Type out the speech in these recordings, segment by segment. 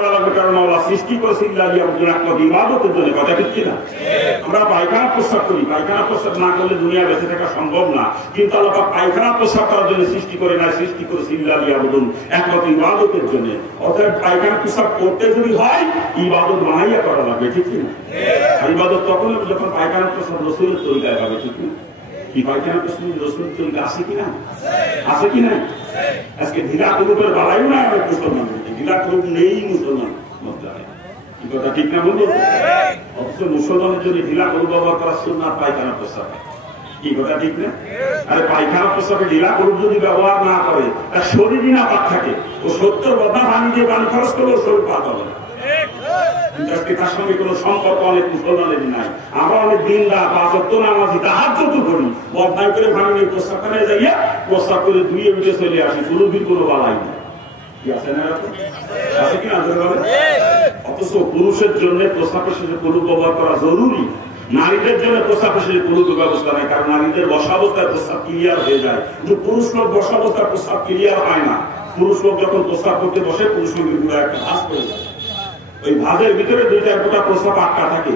করা লাগবে, কারণ আল্লাহ সৃষ্টি করেছে একমাত্র ইবাদতের জন্য। কথা ঠিক কিনা? আমরা পায়খানা প্রস্রাব করি, পায়খানা প্রস্রাব না করলে দুনিয়া বেঁচে থাকা সম্ভব না, কিন্তু আল্লাহ পায়খানা প্রস্রাব করার জন্য সৃষ্টি করে না, সৃষ্টি করেছে একমাত্র ইবাদতের জন্য। অর্থাৎ পায়খানা প্রস্রাব করতে যদি হয় ইবাদত বানাইয়া করা লাগবে, ঠিক কিনা? আর ইবাদত তখন যখন পায়খানা প্রস্রাব রসুলের তরিকায় হবে, ঠিক কিনা? কি পায়খানা প্রস্রাব রসুলের তরিকা আছে কিনা? আছে কিনা? আজকে ঢিলা গ্রুপের বাড়াইও না অনেক মুসলমান, ঢিলা গ্রুপ নেই মুসলমান মধ্যে। কি কথা ঠিক না বলবো? অথচ মুসলমানের জন্য ঢিলা গ্রুপ ব্যবহার করা সুন্নাত পায়খানা প্রস্রাব। কি কথা ঠিক না? আরে পায়খানা প্রস্রাবে ঢিলা গ্রুপ যদি ব্যবহার না করে, তার শরীরই না পাক থাকে, ও 70 বদনা পানি দিয়ে পানি খরচ করলেও শরীর পাক হবে না। তার সঙ্গে কোন সম্পর্ক অনেক মুসলমানেরই নাই। আমরা অনেক দিন রাত 5 ওয়াক্ত নামাজি তাহাজ্জুদ করি, বদনাই করে পানি নিয়ে প্রস্রাবখানায় যাইয়া প্রস্রাব করে ধুয়ে উঠে চলে আসি, কোনোদিন কোনো বালাই নেই। কি আছে না? আছে কিনা? অথচ পুরুষের জন্য প্রস্রাবের শেষে কুলুপ ব্যবহার করা জরুরি, নারীদের জন্য প্রস্রাবের শেষে কুলুপের ব্যবস্থা নেই, কারণ নারীদের বসাবস্থায় প্রস্রাব ক্লিয়ার হয়ে যায়, কিন্তু পুরুষ লোক বসাবস্থায় প্রস্রাব ক্লিয়ার হয় না। পুরুষ লোক যখন প্রস্রাব করতে বসে, পুরুষ লোকের গুলো একটা ভাঁজ করে যায়, ওই ভাঁজের ভিতরে 2-4 ফোঁটা প্রস্রাব আটকা থাকে।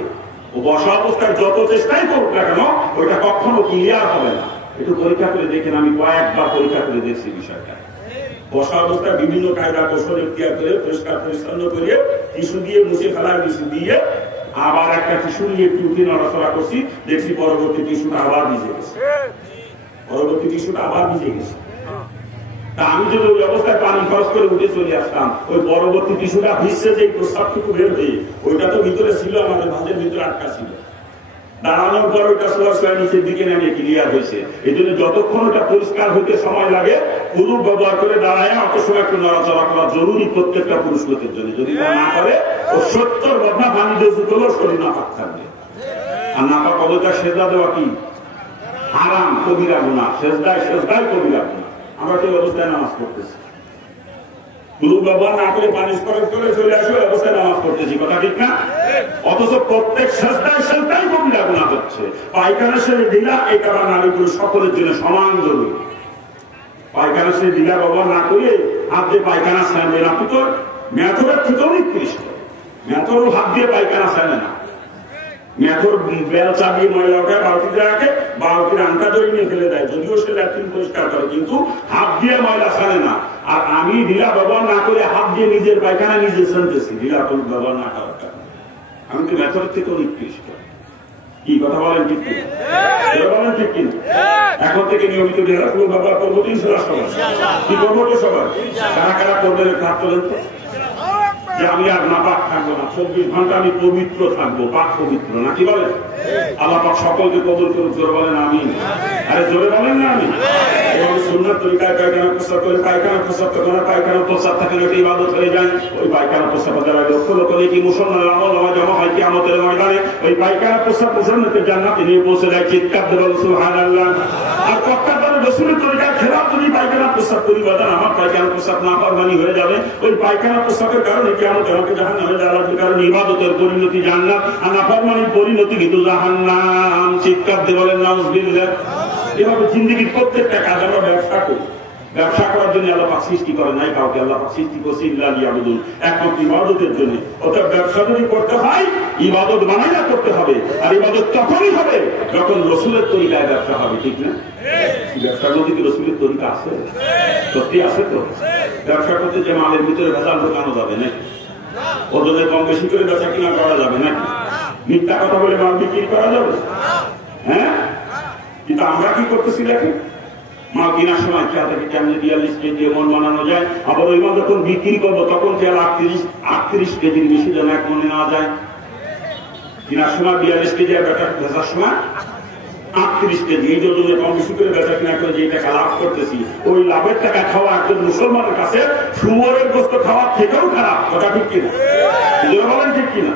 ও বসা অবস্থায় যত চেষ্টাই করুক না কেন, ওইটা কখনো ক্লিয়ার হবে না। একটু পরীক্ষা করে দেখেন, আমি কয়েকবার পরীক্ষা করে দেখছি বিষয়টা। বসা অবস্থায় বিভিন্ন কায়দা কৌশল ইখতিয়ার করে পরিষ্কার পরিচ্ছন্ন করে টিস্যু দিয়ে মুছে ফেলার টিস্যু দিয়ে আবার একটা টিস্যু নিয়ে একটু উঠে নড়াচড়া করছি, দেখছি পরবর্তী টিস্যুটা আবার ভিজে গেছে, পরবর্তী টিস্যুটা আবার ভিজে গেছে। তা আমি যদি ওই অবস্থায় পানি খরচ করে উঠে চলে আসতাম, ওই পরবর্তী টিস্যুটা ভিজছে যে প্রস্রাবটুকু বের হয়ে, ওইটা তো ভিতরে ছিল, আমাদের ভাঁজের ভিতরে আটকা ছিল। দাঁড়ানোর পর ওইটা সোয়া নিচের দিকে নামে ক্লিয়ার হয়েছে। এই জন্য যতক্ষণ ওটা পরিষ্কার হইতে সময় লাগে, কুলুপ ব্যবহার করে দাঁড়ায় অত সময় একটু নড়াচড়া করা জরুরি প্রত্যেকটা পুরুষ লোকের জন্য। যদি না করে ও 70 বদনা পানি দিয়ে করলেও শরীর নাপাক থাকবে। আর নাপাক অবস্থায় সেজদা দেওয়া কি হারাম, কবিরা গুনাহ। সেজদায় কবিরা গুনাহ। আমরা তো অবস্থায় নামাজ পড়তেছি, কুলুপ ব্যবহার না করে পানি খরচ করে চলে আসে অবস্থায় নামাজ পড়তেছি, কথা ঠিক না? অথচ প্রত্যেক সেজদায় কবিরা গুনাহ হচ্ছে। পায়খানা সেরে ঢিলা, এটা বা নারী পুরুষ সকলের জন্য সমান জরুরি। পায়খানা সেরে ঢিলা ব্যবহার না করে হাত দিয়ে পায়খানা ছাড়বে না, আপনি তো মেথরের থেকেও নিকৃষ্ট। মেথরও হাত দিয়ে পায়খানা ছাড়ে না, মেথর বেল চাবিয়ে ময়লা ওঠে বালতিতে রাখে, বালতির আংটা ধরে নিয়ে ফেলে দেয়, যদিও সে ল্যাট্রিন পরিষ্কার করে, কিন্তু হাত দিয়ে ময়লা ছাড়ে না। আর আমি ঢিলা ব্যবহার না করে হাত দিয়ে নিজের পায়খানা নিজে ছাড়তেছি, ঢিলা ব্যবহার না করার কারণে। আমি তো মেথরের থেকেও নিকৃষ্ট। কি কথা বলেন ঠিক কিনা? বলেন ঠিক কিনা? এখন থেকে নিয়মিত ঢিলা ব্যবহার করবো তো ইনশাআল্লাহ সবাই। কি করবো তো সবাই? কারা কারা করবেন হাত তোলেন তো। যে আমি আর নাপাক থাকবো না, 24 ঘন্টা আমি পবিত্র থাকবো, পাক পবিত্র, না কি বলেন? আল্লাহ পাক সকলকে কবুল করুন, জোরে বলেন আমিন। আরে জোরে বলেন না আমিন। এবং সুন্নাত তরিকায় পায়খানা প্রস্রাব করে, পায়খানা প্রস্রাব করে না, পায়খানা প্রস্রাব থাকে না, ইবাদত হয়ে যায়। ওই পায়খানা প্রস্রাব দ্বারা লক্ষ লক্ষ কি মুসলমানের আমল নামায় জমা হয় কিয়ামতের ময়দানে। ওই পায়খানা প্রস্রাব মুসলমানকে জান্নাতে নিয়ে পৌঁছে দেয়। চিৎকার দেবেন সুবহানাল্লাহ। আর পক্ষান্তরে রাসূলের তরিকায় খেলাফ যদি পায়খানা প্রস্রাব করি, বাজান আমার পায়খানা প্রস্রাব নাফরমানি হয়ে যাবে। ওই পায়খানা প্রস্রাবের কারণে কিয়ামত আমাকে জাহান্নামে যাওয়ার কারণে ইবাদতের পরিণতি জান্নাত, আর নাফরমানির পরিণতি কিন্তু জাহান্নাম। চিৎকার দিয়ে বলেন নাউযুবিল্লাহ। এভাবে জিন্দেগির প্রত্যেকটা কাজ আমরা ব্যবসা করি। ব্যবসা করার জন্য আল্লাহ পাক সৃষ্টি করে নাই কাউকে, আল্লাহ পাক সৃষ্টি করছে ইল্লা লিয়াবুদুন, একমাত্র ইবাদতের জন্য। অর্থাৎ ব্যবসা যদি করতে হয় ইবাদত বানাইয়া করতে হবে, আর ইবাদত তখনই হবে যখন রসুলের তরিকায় ব্যবসা হবে, ঠিক না? ব্যবসার মধ্যে কি রসুলের তরিকা আছে? সত্যি আছে তো? ব্যবসা করতে যে মালের ভিতরে ভেজাল ঢোকানো যাবে নাকি? ওজনে কম বেশি করে বেচা কিনা করা যাবে নাকি? মিথ্যা কথা বলে মাল বিক্রি করা যাবে? হ্যাঁ, কিন্তু আমরা কি করতেছি দেখেন, মাল কেনার সময় খেয়া থেকে কেমনি 42 কেজি মন বানানো যায়, আবার ওই মাল যখন বিক্রি করবো তখন খেয়াল 38 কেজির বেশি যেন এক মনে নেওয়া যায়। কেনার সময় 42 কেজি আর বেচার সময় 38 কেজি। এই জন্য কম বেশি করে বেচা কিনা করে যে টাকা লাভ করতেছি, ওই লাভের টাকা খাওয়া একজন মুসলমানের কাছে শুয়োরের গোস্ত খাওয়ার থেকেও খারাপ, কথা ঠিক কিনা? বলেন ঠিক কিনা?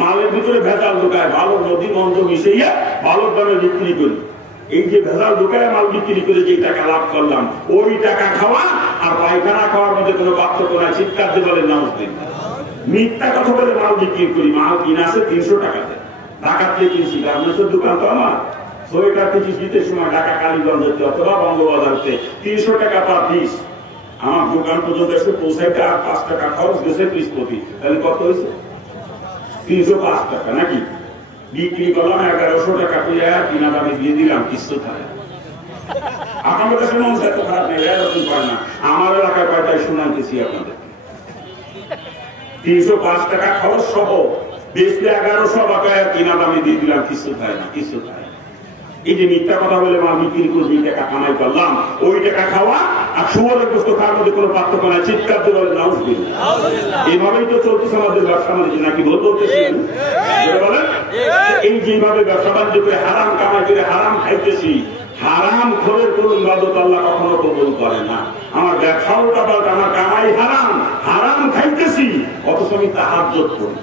মালের ভিতরে ভেজাল ঢোকায়, ভালো নদী মন্দ মিশিয়ে ভালো দামে বিক্রি করি। এই যে ভেজাল ঢোকায় মাল বিক্রি করে যে টাকা লাভ করলাম, ওই টাকা খাওয়া আর পায়খানা খাওয়ার মধ্যে কোনো পার্থক্য নাই। চিৎকার দিয়ে বলেন নাউযুবিল্লাহ। মিথ্যা কথা বলে মাল বিক্রি করি, মাল কিনা আছে 300 টাকাতে, ঢাকার থেকে কিনছি, গার্মেন্টসের দোকান তো আমার, সোয়েটার কিনছি শীতের সময় ঢাকা কালীগঞ্জের অথবা বঙ্গবাজারতে 300 টাকা পার পিস। আমার দোকান পর্যন্ত এসে পৌঁছাইতে আর 5 টাকা খরচ গেছে পিস প্রতি, তাহলে কত হয়েছে? 305 টাকা নাকি? বিক্রি করলাম 1100 টাকা করে, কিনা দামে দিয়ে দিলাম, কিছু থাকে আপনাদের কাছে মানুষ এত খারাপ নেই, এরকম করে না। আমার এলাকায় পায় তাই শোনাইতেছি আপনাদের। 305 টাকা খরচ সহ বেচলে 1100 টাকা, কিনা দামে দিয়ে দিলাম, কিছু থাকে না, কিছু থাকে। এই যে মিথ্যা কথা বলে মাল বিক্রি করে 2 টাকা কামাই করলাম, ওই টাকা খাওয়া আর শুয়োরের গোশত খাওয়ার মধ্যে কোনো পার্থক্য নাই। চিৎকার দিয়ে বলে নাউজুবিল্লাহ। এইভাবেই তো চলতেছে আমাদের ব্যবসা বাণিজ্য, নাকি ভুল বলতেছি? বলেন, এই যেভাবে ব্যবসা বাণিজ্য করে হারাম কামাই করে হারাম খাইতেছি, হারাম খোরের কোন ইবাদত আল্লাহ কখনো কবুল করে না। আমার ব্যবসা উল্টা পাল্টা, আমার কামাই হারাম, হারাম খাইতেছি, অথচ আমি তাহাজ্জুদ করি,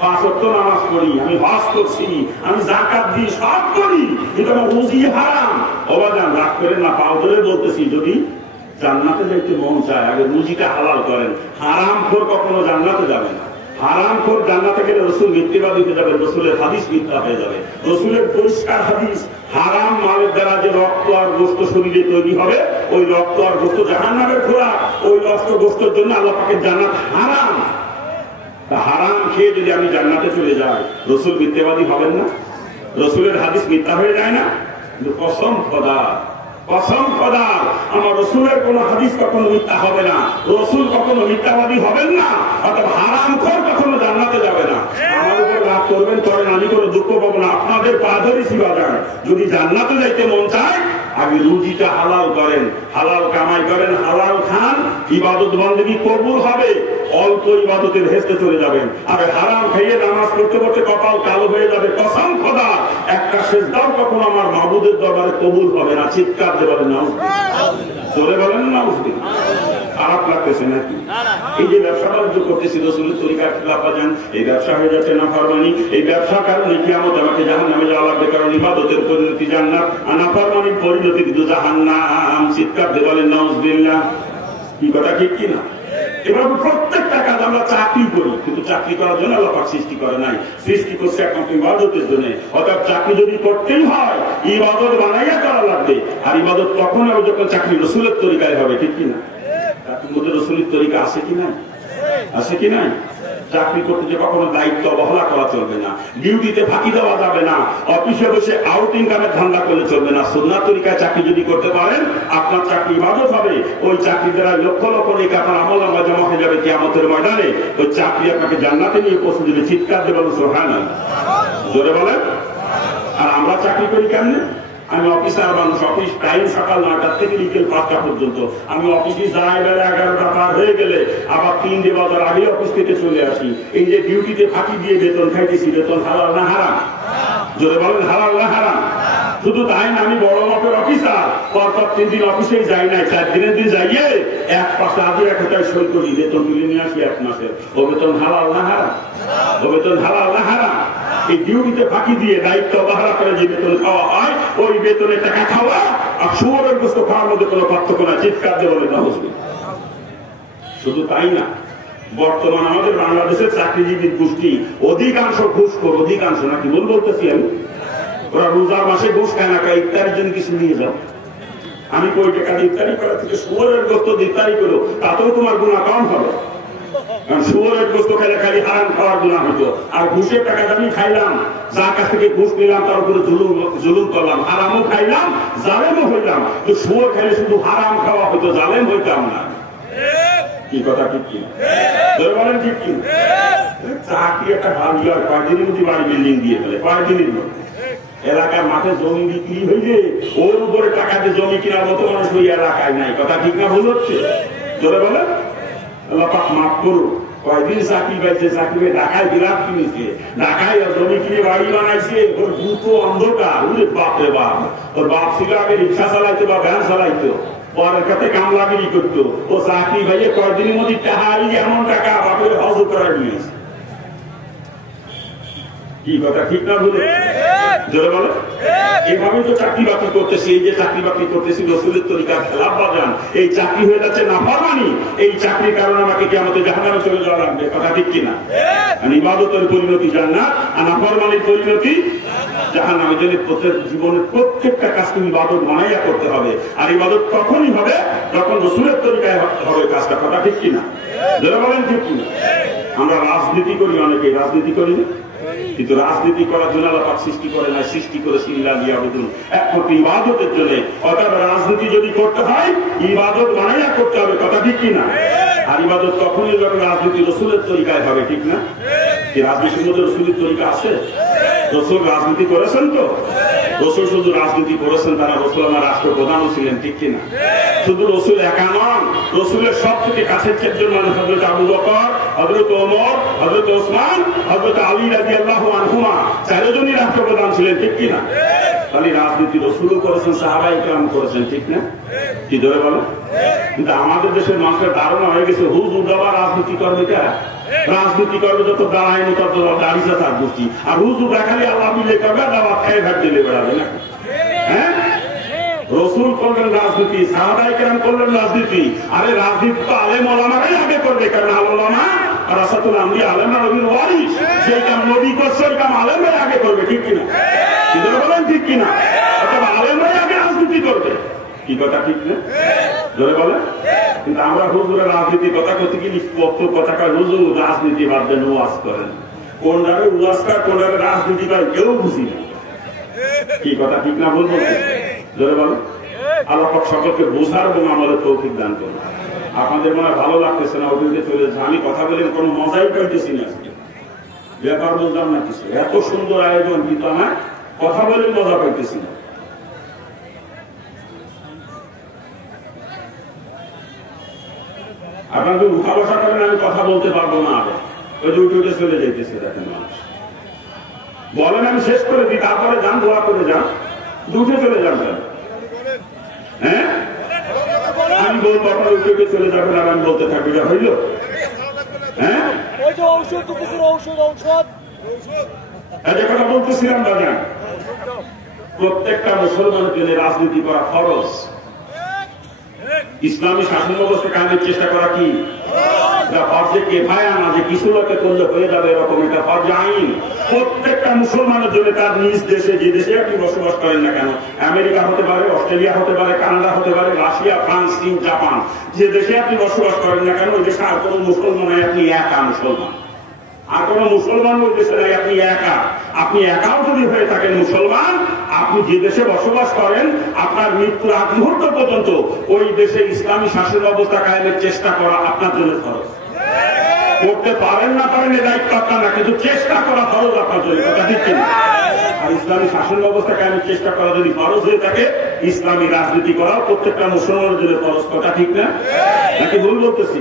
5 ওয়াক্ত নামাজ পড়ি, আমি হজ করছি, আমি যাকাত দিই, সব করি, কিন্তু আমার রুজি হারাম। অবাদান রাগ করেন না, পাও ধরে বলতেছি, যদি জান্নাতে যাইতে মন চায় আগে রুজিটা হালাল করেন। হারাম খোর কখনো জান্নাতে যাবে না। হারাম খোর জান্নাতে গেলে রসুল মিথ্যাবাদী হয়ে যাবে, রসুলের হাদিস মিথ্যা হয়ে যাবে। রসুলের পরিষ্কার হাদিস, হারাম মালের দ্বারা যে রক্ত আর গোশত শরীরে তৈরি হবে, ওই রক্ত আর গোশত জাহান্নামের খোরাক, ওই রক্ত গোশতের জন্য আল্লাহ পাকের জান্নাত হারাম। হারাম খেয়ে যদি আমি জান্নাতে চলে যাই, রসুল মিথ্যাবাদী হবেন না? রসুলের হাদিস মিথ্যা হয়ে যায় না? কিন্তু কসম খোদা, কসম খোদা, আমার রসুলের কোন হাদিস কখনো মিথ্যা হবে না, রসুল কখনো মিথ্যাবাদী হবেন না, অর্থাৎ হারাম খোর কখনো জান্নাতে যাবে না। আমার উপর রাগ করবেন, করেন, আমি কোনো দুঃখ পাবো না, আপনাদের পা ধরেছি বাজার। যদি জান্নাতে যাইতে মন চায়, আগে রুজিটা হালাল করেন, হালাল কামাই করেন, হালাল খান, ইবাদত বন্দেগী কবুল হবে। অল্প ইবাদতের ভেস্তে চলে যাবেন। আর হারাম খাইয়ে নামাজ পড়তে পড়তে কপাল কালো হয়ে যাবে। কসম খোদা, একটা সেজদাও কখনো আমার মাবুদের দরবারে কবুল হবে না। চিৎকার দিয়ে বলেন নাউজুবিল্লাহ, জোরে বলেন নাউজুবিল্লাহ। খারাপ লাগতেছে নাকি? এই যে ব্যবসা বাণিজ্য করতেছি রসুলের তরিকার খেলাফ আছেন, এই ব্যবসা হয়ে যাচ্ছে নাফরমানি। এই ব্যবসার কারণে কিয়ামত আমাকে জাহান্নামে যাওয়া লাগবে, কারণ ইবাদতের পরিণতি জান্নাত আর নাফরমানির পরিণতি কিন্তু জাহান্নাম। চিৎকার দিয়ে বলেন নাউজুবিল্লাহ। কি কথা ঠিক কিনা? এভাবে প্রত্যেকটা কাজ আমরা চাকরি করি, কিন্তু চাকরি করার জন্য আল্লাহ পাক সৃষ্টি করে নাই, সৃষ্টি করছে একমাত্র ইবাদতের জন্য। অর্থাৎ চাকরি যদি করতেই হয়, ইবাদত বানাইয়া করা লাগবে। আর ইবাদত তখন হবে যখন চাকরি রসুলের তরিকায় হবে, ঠিক কিনা? চাকরির মধ্যে রসুলের তরিকা আছে কি নাই? আছে কি নাই? চাকরি করতে যে কখনো দায়িত্ব অবহেলা করা চলবে না, ডিউটিতে ফাঁকি দেওয়া যাবে না, অফিসে বসে আউট ইনকামের ধান্দা করলে চলবে না। সুন্নাত তরিকায় চাকরি যদি করতে পারেন, আপনার চাকরি ইবাদত হবে। ওই চাকরি দ্বারা লক্ষ লক্ষ নেকি আপনার আমল জমা হয়ে যাবে কিয়ামতের ময়দানে। ওই চাকরি আপনাকে জান্নাতে নিয়ে পৌঁছে দেবে। চিৎকার দিয়ে বলেন সুবহানাল্লাহ, জোরে বলেন। আর আমরা চাকরি করি কেমনে? আমি অফিসার মানুষ, অফিস টাইম সকাল 9টা থেকে বিকেল 5টা পর্যন্ত। আমি অফিসে যাই, বেলা 11টা পার হয়ে গেলে আবার 3টে বাজার আগে অফিস থেকে চলে আসি। এই যে ডিউটিতে ফাঁকি দিয়ে বেতন খাইতেছি, বেতন হালাল না হারাম? জোরে বলেন হালাল না হারাম? শুধু তাই না, আমি বড় মাপের অফিসার, পরপর 3 দিন অফিসেই যাই নাই, 4 দিনের দিন যাইয়ে এক পাশে আগে এক হাজার সই করি, বেতন তুলে নিয়ে আসি 1 মাসের। ও বেতন হালাল না হারাম? ও বেতন হালাল না হারাম? এই ডিউটিতে ফাঁকি দিয়ে দায়িত্ব অবহেলা করে যে বেতন খাওয়া হয়, ওই বেতনের টাকা খাওয়া আর শুয়োরের গোশত খাওয়ার মধ্যে কোনো পার্থক্য না। চিৎকার দিয়ে বলে না বুঝবে। শুধু তাই না, বর্তমান আমাদের বাংলাদেশের চাকরিজীবী গোষ্ঠী অধিকাংশ ঘুষখোর, অধিকাংশ নাকি ভুল বলতেছি আমি? ওরা রোজার মাসে ঘুষ খায় না, খায় ইফতারের জন্য কিছু নিয়ে যাও। আমি কই টাকা ইফতারি করা থেকে শুয়োরের গোশত ইফতারি করো, তাতেও তোমার গুনাহ কম হবে। কারণ শুয়োরের গোশত খাইলে খালি হারাম খাওয়ার গুনাহ হতো, আর ঘুষের টাকা আমি খাইলাম, যার কাছ থেকে ঘুষ নিলাম তার উপরে জুলুম করলাম, হারামও খাইলাম, জালেমও হইলাম। তো শুয়োর খাইলে শুধু হারাম খাওয়া হতো, জালেম হইতাম না। কি কথা ঠিক কিনা? বলেন ঠিক কিনা? চাকরি একটা ভাবি হয়, কয়েকদিনের মধ্যে বাড়ি বিল্ডিং দিয়ে ফেলে, কয়েকদিনের মধ্যে। এলাকার মাঠে জমি বিক্রি হইলে ওর উপরে টাকা দিয়ে জমি কেনার মতো মানুষ ওই এলাকায় নাই। কথা ঠিক না ভুল হচ্ছে? জোরে বলেন। আল্লাহ পাক মাফ করুন। কয়েকদিন চাকরি পাইছে, চাকরি পেয়ে ঢাকায় বিরাট কিনেছে, ঢাকায় জমি কিনে বাড়ি বানাইছে। ওর দুটো অন্ধকার, বাপরে বাপ। ওর বাপ ছিল আগে রিক্সা চালাইতো বা ভ্যান চালাইতো, পরের কাছে কামলাগিরি করতো। ও চাকরি ভাইয়ে কয়েকদিনের মধ্যে টাকা এমন টাকা বাপের হজ করার নিয়েছে। কি কথা ঠিক না ভুল? জোরে বলো। এভাবে তো চাকরি বাকরি করতেছি, এই যে চাকরি বাকরি করতেছি রসুলের তরিকার খেলাফ বাজান, এই চাকরি হয়ে যাচ্ছে নাফরমানি। এই চাকরির কারণে আমাকে কি আমাদের জাহান্নামে চলে যাওয়া লাগবে? কথা ঠিক কিনা? ইবাদতের পরিণতি জান্নাত আর নাফরমানির পরিণতি জাহান্নামে। জন্য জীবনের প্রত্যেকটা কাজ তুমি ইবাদত বানাইয়া করতে হবে। আর ইবাদত তখনই হবে যখন রসুলের তরিকায় হবে কাজটা। কথা ঠিক কিনা? যারা বলেন ঠিক কিনা? আমরা রাজনীতি করি, অনেকে রাজনীতি করি না, কিন্তু রাজনীতি করার জন্য আল্লাহ পাক সৃষ্টি করে না, সৃষ্টি করেছে একমাত্র ইবাদতের জন্য। অর্থাৎ রাজনীতি যদি করতে হয় ইবাদত বানাইয়া করতে হবে। কথা ঠিক কিনা? আর ইবাদত তখনই যখন রাজনীতি রসুলের তরিকায় হবে। ঠিক না? এই রাজনীতির মধ্যে রসুলের তরিকা আছে? রসুল রাজনীতি করেছেন তো? রসুল শুধু রাজনীতি করেছেন তারা, রসুল আমার রাষ্ট্রপ্রধানও ছিলেন। ঠিক কিনা? শুধু রসুল একা নন, রসুলের সব থেকে কাছের চারজন মানুষ হযরত আবু বকর, হযরত ওমর, হযরত ওসমান, হযরত আলী রাদিয়াল্লাহু আনহুমা, চারজনই রাষ্ট্রপ্রধান ছিলেন। ঠিক কিনা? খালি রাজনীতি রসুলও করেছেন, সাহাবায়ে কেরাম করেছেন। ঠিক না? কি ধরে বলো? কিন্তু আমাদের দেশের মানুষের ধারণা হয়ে গেছে হুজুর দাবা রাজনীতি করবে। রাজনীতি করবে যত দাঁড়ায় তত দাঁড়িয়ে তার গোষ্ঠী, আর হুজুর দেখালে আল্লাহ মিলে করবে, দাবা খেয়ে ভাগ দিলে বেড়াবে না। হ্যাঁ, রসুল করলেন রাজনীতি, সাহাবায়ে কেরাম করলেন রাজনীতি। আরে রাজনীতি তো আলেম ওলামারাই আগে করবে, কারণ আলেমা রাসাতুল আম্বিয়া, আলেমা নবীর ওয়ারিস। সেই কাম নবী করছে, ওই কাম আলেমরাই আগে করবে। ঠিক কিনা? কিন্তু বলেন ঠিক কিনা? অথবা আলেমরাই আগে রাজনীতি করবে। কি কথা ঠিক না? জোরে বলে। কিন্তু আমরা হুজুরের রাজনীতি কথা করতে গেলে কথা কয় হুজুর রাজনীতি বাদ দেন, ওয়াজ করেন। কোনটারে ওয়াজ কর, কোনটারে রাজনীতি করে কেউ বুঝি না। কি কথা ঠিক না? বলবো জোরে বলে। আল্লাহ পাক সকলকে বোঝার এবং আমাদের তৌফিক দান করুন। আপনাদের মনে ভালো লাগতেছে না, ওদিকে চলে যাচ্ছে। আমি কথা বলে কোনো মজাই পাইতেছি না, আজকে ব্যাপার বুঝলাম না কিছু। এত সুন্দর আয়োজন, কিন্তু আমার কথা বলে মজা পাইতেছি না। আপনার যদি উঠা বসা করেন আমি কথা বলতে পারবো না। আগে ওই যে উঠে উঠে চলে যাইতেছে, দেখেন মানুষ। বলেন আমি শেষ করে দিই, তারপরে যান, দোয়া করে যান, উঠে চলে যান। হ্যাঁ, আমি বলবো আপনার উঠে উঠে চলে যাবেন, আর আমি বলতে থাকবো। যা হইল। হ্যাঁ, যে কথা বলতেছিলাম বাজান, প্রত্যেকটা মুসলমানের জন্য রাজনীতি করা ফরজ। ইসলামী শাসন ব্যবস্থা কায়েমের চেষ্টা করা কি ফরজে কিফায়া না, যে কিছু লোকে করলে হয়ে যাবে এরকম একটা ফরজে আইন। প্রত্যেকটা মুসলমানের জন্য তার নিজ দেশে, যে দেশে আপনি বসবাস করেন না কেন, আমেরিকা হতে পারে, অস্ট্রেলিয়া হতে পারে, কানাডা হতে পারে, রাশিয়া, ফ্রান্স, চীন, জাপান, যে দেশে আপনি বসবাস করেন না কেন, ওই দেশে আর কোনো মুসলমান নাই, আপনি একা মুসলমান। আর কোন মুসলমান ওই দেশে নাই, আপনি একা। আপনি একাও যদি হয়ে থাকেন মুসলমান, আপনি যে দেশে বসবাস করেন, আপনার মৃত্যুর আগ মুহূর্ত পর্যন্ত ওই দেশে ইসলামী শাসন ব্যবস্থা কায়েমের চেষ্টা করা আপনার জন্য ফরজ। করতে পারেন না পারেন এ দায়িত্ব আপনার না, কিন্তু চেষ্টা করা ফরজ আপনার জন্য। কথা ঠিক কিনা? আর ইসলামী শাসন ব্যবস্থা কায়েমের চেষ্টা করা যদি ফরজ হয়ে থাকে, ইসলামী রাজনীতি করাও প্রত্যেকটা মুসলমানের জন্য ফরজ। কথা ঠিক না? নাকি ভুল বলতেছি?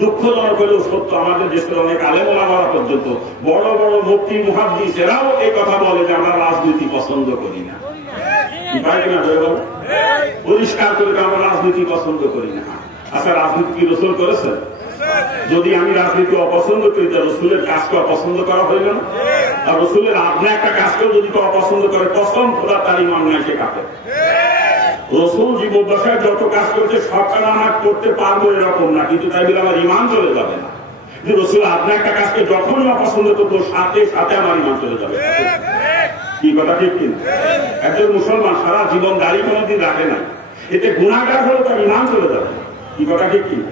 দুঃখজনক হলেও সত্য, আমাদের দেশের অনেক আলেম ওলামারা পর্যন্ত, বড় বড় মুফতি মুহাদ্দিস, এরাও এই কথা বলে যে আমরা রাজনীতি পছন্দ করি না। কি পাই কিনা? পরিষ্কার করে আমরা রাজনীতি পছন্দ করি না। আচ্ছা, রাজনীতি কি রসুল করেছেন? যদি আমি রাজনীতি অপছন্দ করি, তা রসুলের কাজকে অপছন্দ করা হইল না? আর রসুলের আপনি একটা কাজকেও যদি কেউ অপছন্দ করে, কসম খোদা তার ইমান নাই, সে কাফের। রসুল জীবদ্দশায় যত কাজ করছে সরকার আমরা করতে পারবো এরকম না, কিন্তু তাই বলে আমার ইমান চলে যাবে না। যে রসুল আপনি একটা কাজকে যখনই অপছন্দ করবো, সাথে সাথে আমার ইমান চলে যাবে। কি কথা ঠিক কিনা? একজন মুসলমান সারা জীবন দাড়ি কোনোদিন রাখে না, এতে গুনাহগার হলে তার ইমান চলে যাবে। কি কথা ঠিক কিনা?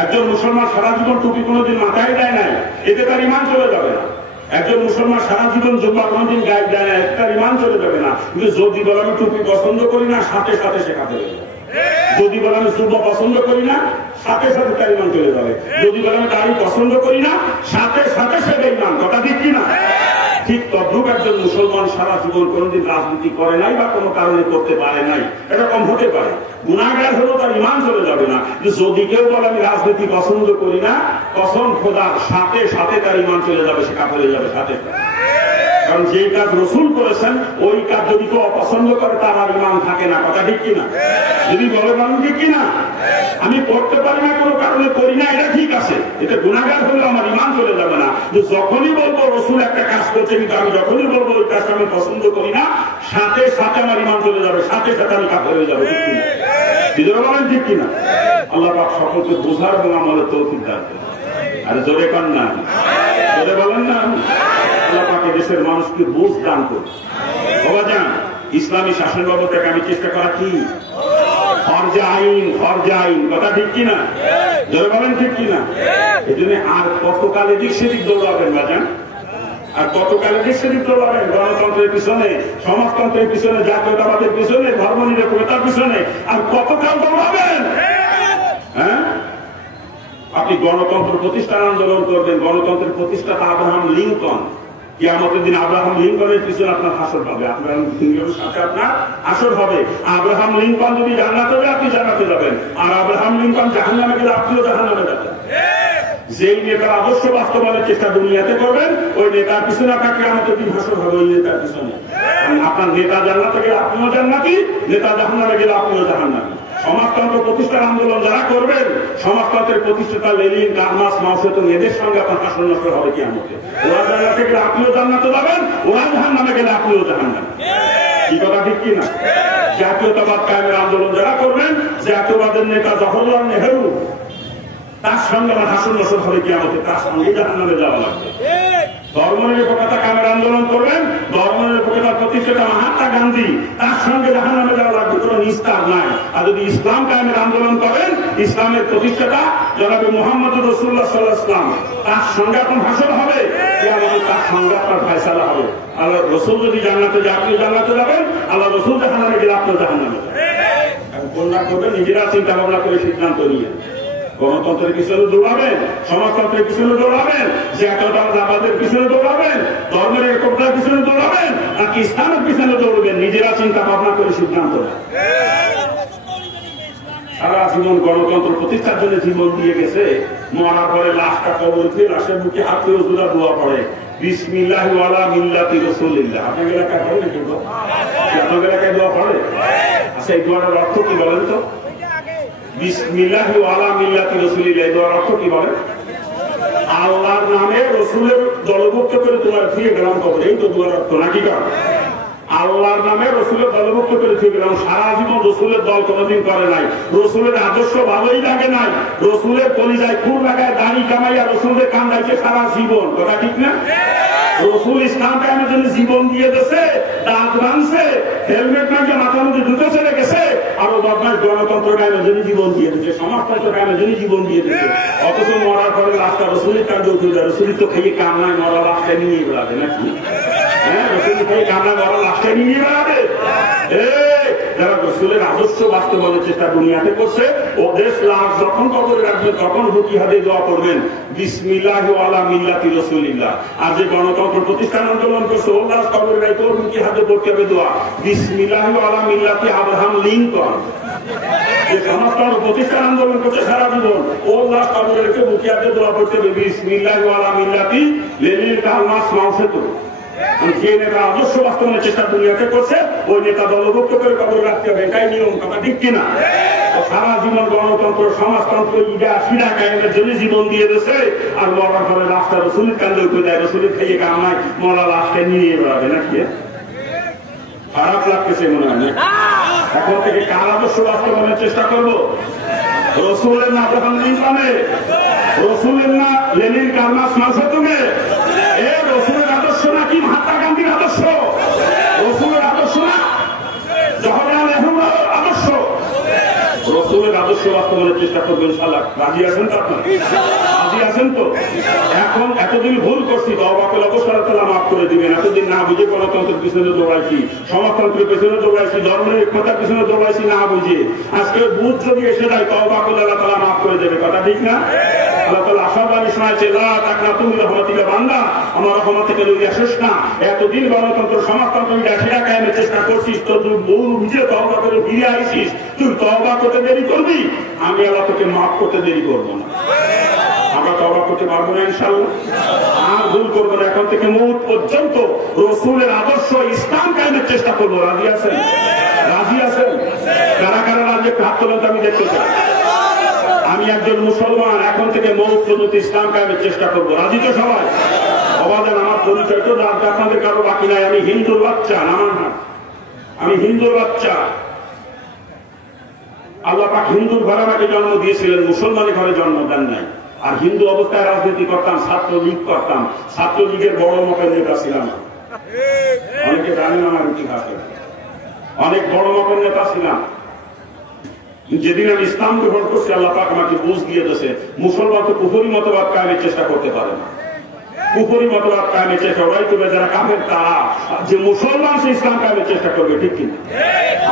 একজন মুসলমান সারা জীবন টুপি কোনোদিন মাথায় দেয় নাই, এতে তার ইমান চলে যাবে না। একজন মুসলমান সারা জীবন জুব্বা কোনোদিন গায়ে দেয় না, তার ইমান চলে যাবে না। কিন্তু যদি বলে আমি টুপি পছন্দ করি না, সাথে সাথে সে কাফের হয়ে যাবে। যদি বলে আমি জুব্বা পছন্দ করি না, সাথে সাথে তার ইমান চলে যাবে। যদি বলে আমি দাড়ি পছন্দ করি না, সাথে সাথে সে বেঈমান। কথা ঠিক কিনা? ঠিক তদ্রূপ একজন মুসলমান সারা জীবন কোনদিন রাজনীতি করে নাই বা কোনো কারণে করতে পারে নাই, এরকম হতে পারে, গুনাহগার হলেও তার ইমান চলে যাবে না। যদি কেউ বলে আমি রাজনীতি পছন্দ করি না, কসম খোদার, সাথে সাথে তার ইমান চলে যাবে, সে কাফের হয়ে যাবে সাথে। কারণ যেই কাজ রসুল করেছেন ওই কাজ যদি কেউ অপছন্দ করে, তার আর ইমান থাকে না। কথা ঠিক কিনা? যদি বলে বলেন ঠিক কিনা? আমি করতে পারি না, কোনো কারণে করি না, এটা ঠিক আছে, এটা গুনাহগার হলে আমার ইমান চলে যাবে না। যখনই বলবো রসুল একটা কাজ করছে, কিন্তু আমি যখনই বলবো ওই কাজটা আমি পছন্দ করি না, সাথে সাথে আমার ইমান চলে যাবে, সাথে সাথে আমি কাফের হয়ে যাবো। ঠিক কিনা? বিজয় বলেন ঠিক কিনা? আল্লাহ পাক সকলকে বোঝার এবং আমাদের তৌফিক দান করুন। আরে জোরে কান না, জোরে বলেন না। আল্লাহ পাক দেশের মানুষকে বুঝ দান করুন। বাবাজান, ইসলামী শাসন ব্যবস্থাকে আমি চেষ্টা করা কি ফরজে আইন, ফরজে আইন, কথা ঠিক কিনা? জোরে বলেন ঠিক কিনা? এই জন্য আর কতকাল এদিক সেদিক দৌড়াবেন বাজান, আর কতকাল এদিক সেদিক দৌড়াবেন? গণতন্ত্রের পিছনে, সমাজতন্ত্রের পিছনে, জাতীয়তাবাদের পিছনে, ধর্ম নিরপেক্ষতার পিছনে আর কতকাল দৌড়াবেন? হ্যাঁ, আপনি গণতন্ত্র প্রতিষ্ঠার আন্দোলন করবেন। গণতন্ত্রের প্রতিষ্ঠাতা আব্রাহাম লিঙ্কন, কিয়ামতের দিন আব্রাহাম লিঙ্কনের পিছনে আপনার হাসর হবে, আব্রাহাম লিঙ্কনের সাথে আপনার হাসর হবে। আব্রাহাম লিঙ্কন যদি জান্নাতে যাবে, আপনি জান্নাতে যাবেন, আর আব্রাহাম লিঙ্কন জাহান্নামে গেলে আপনিও জাহান্নামে যাবেন। যেই নেতার আদর্শ বাস্তবায়নের চেষ্টা দুনিয়াতে করবেন, ওই নেতার পিছনে আপনার কিয়ামতের দিন হাসর হবে, ওই নেতার পিছনে। আপনার নেতা জান্নাতে গেলে আপনিও জান্নাতি, নেতা জাহান্নামে গেলে আপনিও জাহান্নামী। সমাজতন্ত্র প্রতিষ্ঠার আন্দোলন যারা করবেন, সমাজতন্ত্রের প্রতিষ্ঠাতা লেনিন, কার্ল মার্কস, মাও সেতুং, এদের সঙ্গে আপনার হাসর নষ্ট হবে কিয়ামতে। ওরা জান্নাতে গেলে আপনিও জান্নাতে যাবেন, ওরা জাহান্নামে গেলে আপনিও জাহান্নামী। কি কথা ঠিক কিনা? জাতীয়তাবাদ কায়েমের আন্দোলন যারা করবেন, জাতীয়বাদের নেতা জওহরলাল নেহরু, তার সঙ্গে আমার হাসর নষ্ট হবে কিয়ামতে, তার সঙ্গে জাহান্নামে যাওয়া লাগবে। ধর্মনিরপেক্ষতা কায়েমের আন্দোলন করবেন, ধর্মনিরপেক্ষতার প্রতিষ্ঠাতা মহাত্মা গান্ধী, তার সঙ্গে জাহান্নামে যাওয়া লাগবে, কোনো নিস্তার নাই। আর যদি ইসলাম কায়েমের আন্দোলন করেন, ইসলামের প্রতিষ্ঠাতা জনাবে মুহাম্মদ রাসূলুল্লাহ সাল্লাল্লাহু আলাইহি ওয়াসাল্লাম, তার সঙ্গে আপনার হাসর হবে, তার সঙ্গে আপনার ফয়সালা হবে। আল্লাহ রসুল যদি জান্নাতে যায়, আপনি জান্নাতে যাবেন, আল্লাহ রসুল জাহান্নামে গেলে আপনি জাহান্নামে যাবেন। কোনটা করবেন নিজেরা চিন্তা ভাবনা করে সিদ্ধান্ত নিয়ে। গণতন্ত্রের পিছনে দৌড়াবেন, সমাজতন্ত্রের পিছনে দৌড়াবেন, জাতীয়তাবাদের পিছনে দৌড়াবেন, ধর্মের একতার পিছনে দৌড়াবেন, নাকি ইসলামের পিছনে দৌড়বেন, নিজেরা চিন্তা ভাবনা করে সিদ্ধান্ত নেন। সারা জীবন গণতন্ত্র প্রতিষ্ঠার জন্য জীবন দিয়ে গেছে, মরার পরে লাশটা কবর দিয়ে লাশের মুখে হাত দিয়ে জোড়া দোয়া পড়ে, বিসমিল্লাহি ওয়ালা মিল্লাতি রাসূলিল্লাহ। আপনাদের এলাকায় পড়ে নাকি? আপনাদের এলাকায় দোয়া পড়ে? আচ্ছা, এই দোয়াটার অর্থ কি বলেন তো? বিসমিল্লাহি ওয়ালা মিল্লাতি রাসূলিল্লাহ, দোয়ার অর্থ কি বলেন? আল্লাহর নামে রসুলের দলভুক্ত করে তোমার ফিরে গেলাম কবরে, এই তো দোয়ার অর্থ, নাকি? আল্লাহর নামে রসুলের দলভুক্ত করে ফিরে গেলাম। সারা জীবন রসুলের দল কোনোদিন করে নাই, রসুলের আদর্শ ভালোই লাগে নাই, রসুলের কলিজায় খুর লাগায় দাড়ি কামাইয়া রসুলের কান্দাইছে সারা জীবন, কথা ঠিক না? রসুল ইসলাম কায়েমের জন্য জীবন দিয়ে গেছে, দাঁত ভাঙছে, হেলমেট মাইকে মাথার মধ্যে জুতো ছেড়ে গেছে, আরো বদমাশ গণতন্ত্র কায়েমের জন্য জীবন দিয়ে দিচ্ছে, সমাজতন্ত্র কায়েমের জন্য জীবন দিয়ে দিচ্ছে। অথচ মরার পরে রাস্তা রসুলের কান্দে উঠে যায়, রসুলি তো খেয়ে কান্নায় মরা রাস্তা নিয়ে বেড়াবে নাকি? হ্যাঁ, রসুলি খেয়ে কান্নায় মরা রাস্তা নিয়ে বেড়াবে। যারা রসুলের আদর্শ বাস্তবায়নের চেষ্টা দুনিয়াতে করছে, ও দেশ লাশ যখন কবরে রাখবে তখন বুকি হাতে দোয়া করবেন, বিসমিল্লাহি ওয়ালা মিল্লাতি রাসূলিল্লাহ। আর যে গণতন্ত্র প্রতিষ্ঠান আন্দোলন করছে, ও লাশ কবরে রাখবে, ওর বুকি হাতে পড়তে হবে দোয়া, বিসমিল্লাহি ওয়ালা মিল্লাতি আব্রাহাম লিঙ্কন। যে সমাজতন্ত্র প্রতিষ্ঠান আন্দোলন করছে সারা জীবন, ও লাশ কবরে রেখে বুকি হাতে দোয়া করতে হবে, বিসমিল্লাহি ওয়ালা মিল্লাতি লেনিন, কার্ল মার্কস, মাও সেতুং। যে নেতা আদর্শ বাস্তবায়নের চেষ্টা দুনিয়াতে করছে, ওই নেতা দলভুক্ত করে কবর রাখতে হবে, এটাই নিয়ম, কথা ঠিক কিনা? সারা জীবন গণতন্ত্র, সমাজতন্ত্র, ইডা ফিরা কায়েমের জন্য জীবন দিয়ে দিয়েছে, আর মরার পরে লাশটা রসুলের কান্দে উঠে যায়, রসুলের খেয়ে কান্নায় মরা লাশটা নিয়ে বেড়াবে নাকি? খারাপ লাগতেছে মনে হয় না? এখন থেকে কার আদর্শ বাস্তবায়নের চেষ্টা করবো? রসুলের না আব্রাহাম লিঙ্কনের, রসুলের না লেনিন, কার্ল মার্কস, মাও সেতুংয়ের? রসুলের আদর্শ নাকি মহাত্মা গান্ধীর আদর্শ? রসুলের আদর্শ না জওহরলাল নেহরুর আদর্শ? রসুলের আদর্শ বাস্তবায়নের চেষ্টা করবেন, ইনশাআল্লাহ। রাজি আছেন তো আপনারা? রাজি আছেন তো? এখন এতদিন ভুল করছি, তওবা করে অবশ্যই আল্লাহ মাফ করে দিবেন। এতদিন না বুঝে গণতন্ত্রের পিছনে দৌড়াইছি, সমাজতন্ত্রের পিছনে দৌড়াইছি, ধর্মের একতার পিছনে দৌড়াইছি না বুঝে। আজকে বুঝ যদি এসে যায়, তওবা করলে আল্লাহ তাআলা মাফ করে দেবে, কথা ঠিক না? আল্লাহ তাআলা আশাবাদী শোনাচ্ছে, লা তাকনাতু মিন রাহমাতিল্লাহ, বান্দা আমার রহমত থেকে লইয়া শেষ না। এতদিন গণতন্ত্র, সমাজতন্ত্র সেটা কায়েমের চেষ্টা করছিস, তো তুই ভুল বুঝে তওবা করে ফিরে আইছিস, তুই তওবা করতে দেরি করবি, আমি আল্লাহ তোকে মাফ করতে দেরি করবো না। আমরা তওবা করতে পারবো না ইনশাআল্লাহ, আর ভুল করবো না। এখন থেকে মউত পর্যন্ত রসুলের আদর্শ ইসলাম কায়েমের চেষ্টা করবো। রাজি আছেন? রাজি আছেন? কারা কারা রাজি? হাত তোলেন, আমি দেখতে চাই। আমি একজন মুসলমান, এখন থেকে মউত পর্যন্ত ইসলাম কায়েমের চেষ্টা করবো। রাজি তো সবাই? অবাধেন আমার পরিচয় তো আপনাদের কারো বাকি নাই। আমি হিন্দুর বাচ্চা, নামান হাত, আমি হিন্দুর বাচ্চা। আল্লাহ পাক হিন্দুর ঘরে আমাকে জন্ম দিয়েছিলেন, মুসলমানের ঘরে জন্ম দেন নাই। আর হিন্দু অবস্থায় রাজনীতি করতাম, ছাত্রলীগ করতাম, ছাত্রলীগের বড় মতের নেতা ছিলাম। অনেকে জানেন আমার ইতিহাসে অনেক বড় মাপের নেতা ছিলাম। যেদিন আমি ইসলাম গ্রহণ করছি আল্লাহ পাক আমাকে বুঝ দিয়ে দিয়েছে মুসলমান তো কুফরি মতবাদ কায়েমের চেষ্টা করতে পারে না। কুফরি মতবাদ কায়েমের চেষ্টা ওরাই করবে যারা কাফের, তারা যে মুসলমান সে ইসলাম কায়েমের চেষ্টা করবে, ঠিক কিনা?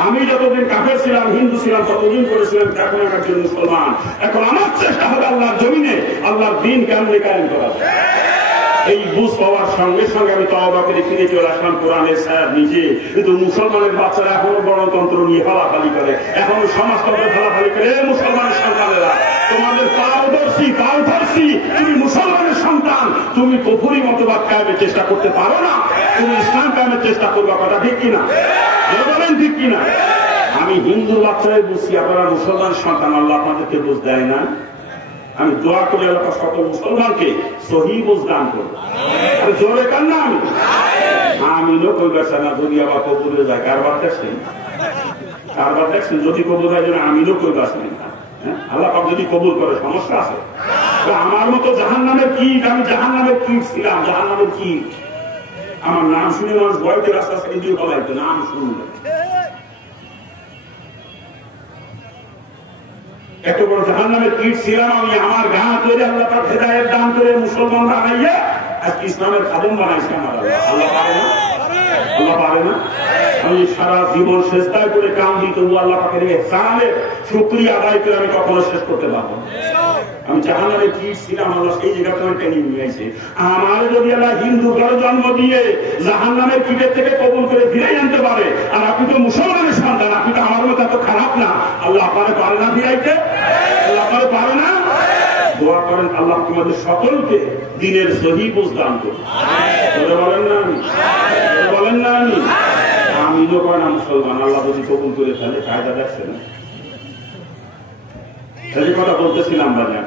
আমি যতদিন কাফের ছিলাম, হিন্দু ছিলাম, ততদিন করেছিলাম, এখন আমি একজন মুসলমান। এখন আমার চেষ্টা হবে আল্লাহর জমিনে আল্লাহর দিন কেমনে কায়েম করা যায়। এই বুঝ পাওয়ার সঙ্গে সঙ্গে আমি তওবা করে ফিরে চলে আসলাম কোরআনের ছায়ার নিচে। কিন্তু মুসলমানের বাচ্চারা এখনো গণতন্ত্র নিয়ে ফালাফালি করে, এখনো সমাজতন্ত্র ফালাফালি করে। মুসলমানের সন্তানেরা তোমাদের পারদর্শী, তুমি মুসলমানের সন্তান, তুমি কুফরি মতবাদ কায়েমের চেষ্টা করতে পারো না, তুমি ইসলাম কায়েমের চেষ্টা করবা। কথা ঠিক কিনা? বলেন ঠিক কিনা? আমি হিন্দুর বাচ্চারাই বুঝছি, আপনারা মুসলমান সন্তান, আল্লাহ আপনাদেরকে বুঝ দেয় না। আমি দোয়া করে এলাকার সকল মুসলমানকে সহি বুঝ দান করবো। জোরে কান না আমি লোক ওই ব্যবসা না, যদি আবার কবুলে যায়। কারবার দেখছেন যদি কবুল হয় যেন আমি লোক ওই ব্যবসা না। আল্লাহ পাক যদি কবুল করে সমস্যা আছে? আমার মতো জাহান্নামের কীট, আমি জাহান্নামের কীট ছিলাম, জাহান্নামের কীট। আমার নাম শুনে মানুষ ভয়তে রাস্তা থেকে দিয়ে বলাইতো, নাম শুনলে এত বড় জাহান্নামের কীট ছিলাম আমি। আমার গা তৈরি আল্লাহ পাক হেদায়েত দান করে মুসলমান বানাইয়া আজকে ইসলামের খাদেম বানাইছে আমার আল্লাহ পারে না? আল্লাহ পারে না? আমি সারা জীবন চেষ্টায় করে কান্দি, তবু আল্লাহ পাকের ইহসানের শুকরিয়া আদায় করে আমি কখনো শেষ করতে পারবো না। আমি জাহান্নামের কীট ছিলাম, আল্লাহ সেই জায়গা থেকে টেনে নিয়ে আসে। আমার যদি আল্লাহ হিন্দু ঘরে জন্ম দিয়ে জাহান্নামের কীটের থেকে কবুল করে ফিরাই আনতে পারে, আর আপনি তো মুসলমানের সন্তান, আপনি তো আমার মতো এত খারাপ না, আল্লাহ আপনারে পারে না ফিরাইতে? আল্লাহ আপনারে পারে না? দোয়া করেন আল্লাহ তোমাদের সকলকে দ্বীনের সহি বুঝ দান করুন। বলেন না আমি, বলেন না আমি লোক না মুসলমান, আল্লাহ যদি কবুল করে ফেলে। কায়দা দেখছেন এই কথা বলতেছিলাম বাজার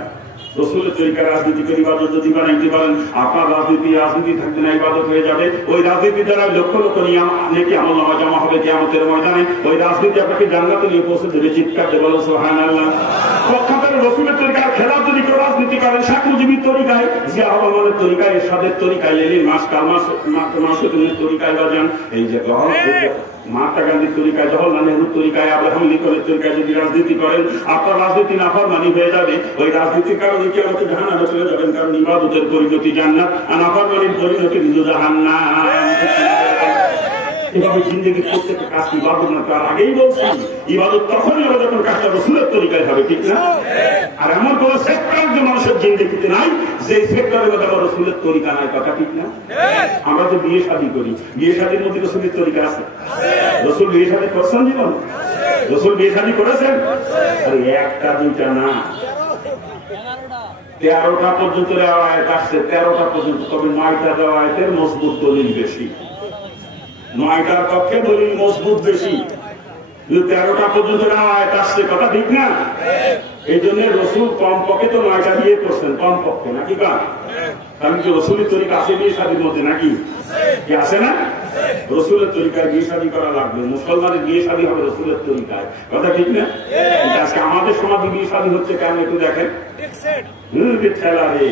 রসুলের তরিকা রাজনীতিকে ইবাদত যদি বানাইতে পারেন, আপনার রাজনীতি থাকবে না, ইবাদত হয়ে যাবে। ওই রাজনীতি দ্বারা লক্ষ লক্ষ নিয়ম নেকি আমলনামা জমা হবে কিয়ামতের ময়দানে। ওই রাজনীতি আপনাকে জান্নাতে নিয়ে পৌঁছে দেবে। চিৎকার দিয়ে বলেন সুবহানাল্লাহ। পক্ষান্তরে রসুলের তরিকার খেলাফ যদি কেউ রাজনীতি করেন, শেখ মুজিবের তরিকায়, জিয়া রহমানের তরিকায়, এরশাদের তরিকায়, লেনিন মার্কসের তরিকায় বাজান, এই যে মহাত্মা গান্ধীর তরিকায়, জওহরলাল নেহরুর তরিকায়, আব্রাহাম লিঙ্কনের তরিকায় যদি রাজনীতি করেন, আপনার রাজনীতি নাফরমানি হয়ে যাবে। ওই রাজনীতির কারণে কি আমাকে জাহান্নামে চলে যাবেন, কারণ ইবাদতের পরিণতি জান্নাত আর নাফরমানির পরিণতি কিন্তু জাহান্নাম। এভাবে জিন্দেগি প্রত্যেকটা কাজ ইবাদত না, তার আগেই বলছি ইবাদত তখনই হবে যখন কাজটা রসুলের তরিকায় হবে, ঠিক না? আর এমন কোন সেক্টর যে মানুষের জিন্দেগিতে নাই যে সেক্টরের মধ্যে আবার রসুলের তরিকা নাই, কথা ঠিক না? আমরা তো বিয়ে শাদী করি, বিয়ে শাদীর মধ্যে রসুলের তরিকা আছে? রসুল বিয়ে শাদী করছেন জীবন? রসুল বিয়ে শাদী করেছেন? আরে একটা দুইটা না, 13টা পর্যন্ত রেওয়ায়েত আসছে, 13টা পর্যন্ত। তবে 9টা রেওয়ায়েতের মজবুত দলিল বেশি, 9টার পক্ষে দলিল মজবুত বেশি। 13টা পর্যন্ত রেওয়ায়েত আসছে, কথা ঠিক না? এই জন্য রসুল কম পক্ষে তো 9টা বিয়ে করছেন, কম পক্ষে নাকি? কারণ কি রসুলের তরিকা আছে বিয়ে শাদীর মধ্যে নাকি? কি আছে না? রসুলের তরিকায় বিয়ে শাদী করা লাগবে, মুসলমানের বিয়ে শাদী হবে রসুলের তরিকায়, কথা ঠিক না? আজকে আমাদের সমাজে বিয়ে শাদী হচ্ছে কেন একটু দেখেন। খেলা রে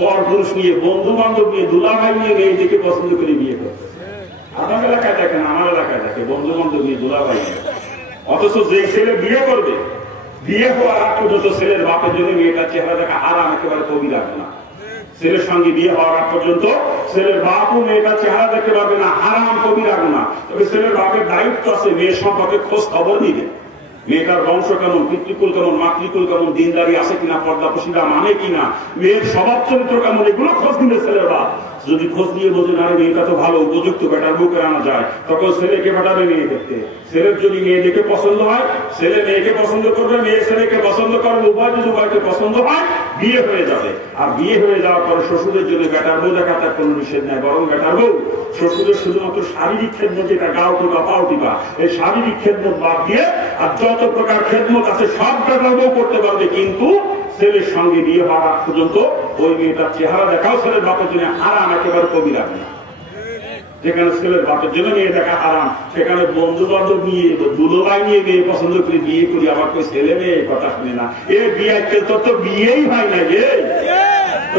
পরপুরুষ নিয়ে, বন্ধু বান্ধব নিয়ে, দুলাভাই নিয়ে মেয়ে দেখে পছন্দ করে বিয়ে করছে। আপনার এলাকায় দেখেন, আমার এলাকায় দেখে বন্ধু বান্ধব নিয়ে, দুলাভাই নিয়ে। অথচ যে ছেলে বিয়ে করবে, বিয়ে হওয়ার আগ পর্যন্ত ছেলের বাপের জন্য মেয়েটার চেহারা দেখা হারাম, একেবারে কবি রাখবে না। ছেলের সঙ্গে বিয়ে হওয়ার আগ পর্যন্ত ছেলের বাপও মেয়েটার চেহারা দেখতে পারবে না, হারাম, কবি রাখবে না। তবে ছেলের বাপের দায়িত্ব আছে মেয়ের সম্পর্কে খোঁজ খবর নিবে। মেয়েটার বংশ কেমন, পিতৃকুল কেমন, মাতৃকুল কেমন, দিনদারি আছে কিনা, পর্দাপশিদা মানে কিনা, মেয়ের স্বভাব চরিত্র কেমন, এগুলো খোঁজ নিবে ছেলের বাপ। যদি খোঁজ নিয়ে বোঝে না মেয়েটা তো ভালো, উপযুক্ত, বেটার বুকে আনা যায়, তখন ছেলেকে পাঠাবে মেয়ে দেখতে। ছেলের যদি মেয়ে দেখে পছন্দ হয়, ছেলে মেয়েকে পছন্দ করবে, মেয়ে ছেলেকে পছন্দ করবে, উভয় যদি উভয়কে পছন্দ হয়, বিয়ে হয়ে যাবে। আর বিয়ে হয়ে যাওয়ার পরে শ্বশুরের জন্য বেটার বউ দেখা তার কোনো নিষেধ নেই, বরং বেটার বউ শ্বশুরের শুধুমাত্র শারীরিক খেদমত, যেটা গাও টিপা পাও টিপা, এই শারীরিক খেদমত বাদ দিয়ে আর যত প্রকার খেদমত আছে সব বেটার বউ করতে পারবে। কিন্তু ছেলের সঙ্গে বিয়ে হওয়ার আগ পর্যন্ত ওই মেয়েটার চেহারা দেখাও ছেলের বাপের জন্য হারাম, একেবারে কবি রাখবে না। যেখানে ছেলের বাপের জন্য মেয়ে দেখা হারাম, সেখানে বন্ধু বান্ধব নিয়ে, দুলোভাই নিয়ে মেয়ে পছন্দ করে বিয়ে করি, আবার কোই ছেলে মেয়ে কথা শুনে না। এ বিয়ে তোর তো বিয়েই হয় না রে,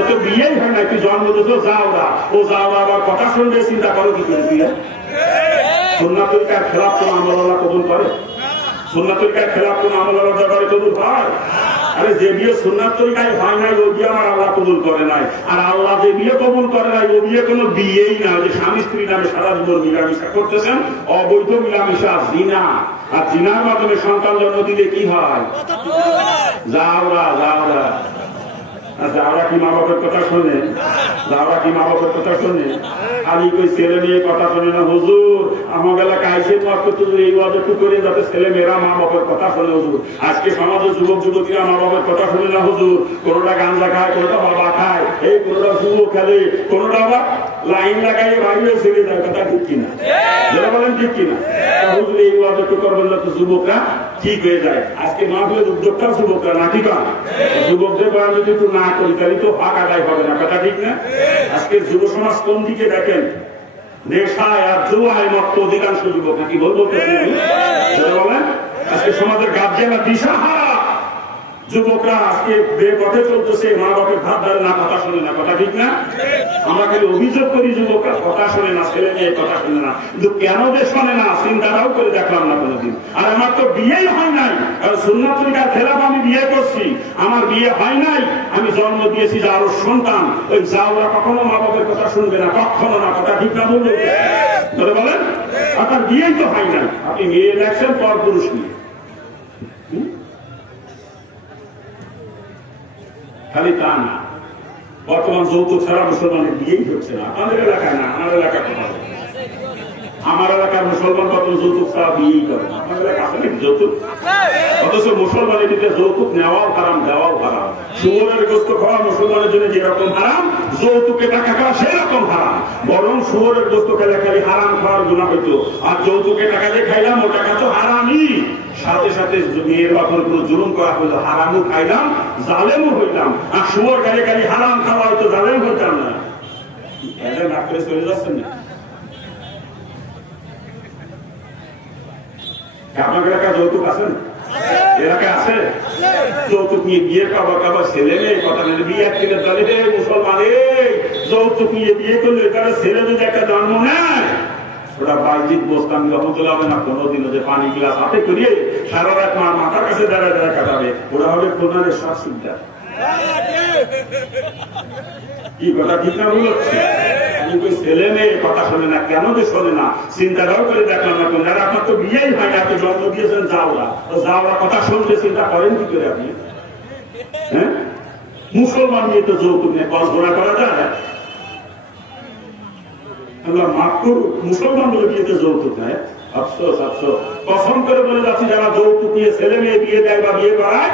তো বিয়েই হয় না, তুই জন্ম দিত যাওরা, ও যাওরা আবার কথা শুনবে, চিন্তা করো কি করে বিয়ে? সুন্নাত তরিকার খেলাফ কোন আমল কবুল করে? সুন্নাত তরিকার খেলাফ কোন আমল ব্যাপারে কবুল হয়? আরে যে বিয়ে সুন্নাত তরিকায় হয় নাই, ও বিয়ে আমার আল্লাহ কবুল করে নাই। আর আল্লাহ যে বিয়ে কবুল করে নাই, ও বিয়ে কোনো বিয়েই না। যে স্বামী স্ত্রী নামে সারা জীবন মিলামিশা করতেছেন, অবৈধ মিলামিশা, জিনা। আর জিনার মাধ্যমে সন্তান জন্ম দিলে কি হয়? যাওরা যাওরা। যাওরা কি মা বাবার কথা শোনে? যাওরা কি মা বাবার কথা শোনে? খালি কই ছেলে মেয়ে কথা শোনে না। হুজুর আমার এলাকায় আইসে এই ওয়াজটু করে যাতে ছেলে মেয়েরা মা বাবার কথা শোনে। হুজুর আজকে সমাজের যুবক যুবতীরা মা বাবার কথা শোনে না। হুজুর কোনোটা গাঁজা খায়, কোনোটা বাবা খায়, এই কোনোটা যুব খেলে, কোনোটা আবার লাইন লাগাইয়ে বাইরে ছেড়ে যায়। কথা ঠিক কিনা? যারা বলেন ঠিক কিনা? হুজুর এই ওয়াজটু করবেন না তো যুবকরা ঠিক হয়ে যায়। আজকে মাহফিলের উদ্যোগটা যুবকরা নাকি পান? যুবকদের বয়ান যদি একটু না করি তাহলে তো ফাঁক আদায় হবে না। কথা ঠিক না? আজকের যুব সমাজ কোন দিকে দেখেন? নেশায় আর জুয়ায় মত্ত অধিকাংশ যুবক নাকি বলবো বলেন? আজকে সমাজের গার্জিয়ানরা দিশাহারা, যুবকরা আজকে বেপথে চলতেছে, মা বাপের ভাত ধরে না, কথা শোনে না। কথা ঠিক না? আমরা খালি অভিযোগ করি যুবকরা কথা শোনে না, ছেলে মেয়ে কথা শোনে না। কিন্তু কেন যে শোনে না চিন্তাটাও করে দেখলাম না কোনোদিন। আর আমার তো বিয়েই হয় নাই, কারণ সুন্নাত তরিকার খেলাফ আমি বিয়ে করছি, আমার বিয়ে হয় নাই। আমি জন্ম দিয়েছি যে আরো সন্তান, ওই যাওরা কখনো মা বাপের কথা শুনবে না, কখনো না। কথা ঠিক না বলবো বলেন? আপনার বিয়েই তো হয় নাই, আপনি মেয়ে দেখছেন পর পুরুষ নিয়ে। খালি তা না, বর্তমান যৌতুক ছাড়া মুসলমানের বিয়েই হচ্ছে না। আমাদের এলাকায় না, আমার এলাকা কোথাও, আমার এলাকার মুসলমান কত যৌতুক ছাড়া বিয়েই করে না। আপনার এলাকা আছে নাকি যৌতুক? অথচ মুসলমানের দিকে যৌতুক নেওয়াও হারাম, দেওয়াও হারাম। শুয়োরের গোস্ত খাওয়া মুসলমানের জন্য যেরকম হারাম, যৌতুকে টাকা খাওয়া সেরকম হারাম। বরং শুয়োরের গোস্ত খেলে খালি হারাম খাওয়ার গুনাহ হইতো, আর যৌতুকে টাকা দিয়ে খাইলাম, ও টাকা তো হারামই। সাথে সাথে মেয়ের বাপের কোনো জুলুম করা হইলো, হারামও খাইলাম, জালেমও হইলাম। আর শুয়োর গাড়ি গাড়ি হারাম খাওয়া হয়তো জালেম হইতাম না। না করে চলে যাচ্ছেন না? আপনার এলাকায় যৌতুক আছে না? এলাকায় আছে যৌতুক নিয়ে বিয়ে কাবার কাবার ছেলে মেয়ে কথা নেই। বিয়ে কিনে চলে মুসলমান, যৌতুক নিয়ে বিয়ে করলে তারা ছেলে যদি একটা জন্ম নেয়, ওরা বাইজিৎ বসতাম রহমতুল্লাহ হবে না কোনোদিনও, যে পানি গ্লাস হাতে করিয়ে সারা রাত মার মাথার কাছে দাঁড়ায় দাঁড়ায় কাটাবে। ওরা হবে কোরআনের শাসিকটা। কি কথা ঠিক না বলছে? ছেলে মেয়ে কথা শোনে না, কেন যে শোনে না চিন্তাটাও করে দেখলাম না। কোন যারা আপনার তো বিয়েই হয় না, আপনি জন্ম দিয়েছেন যাওরা, যাওরা কথা শুনতে চিন্তা করেন কি করে আপনি? হ্যাঁ, মুসলমান নিয়ে তো যৌতুক নিয়ে কল্পনা করা যায়। মাফ করুক, মুসলমান বলে বিয়েতে যৌতুক নেয়, আফসোস আফসোস। কসম করে বলে যাচ্ছি, যারা যৌতুক নিয়ে ছেলে মেয়ে বিয়ে দেয় বা বিয়ে করায়,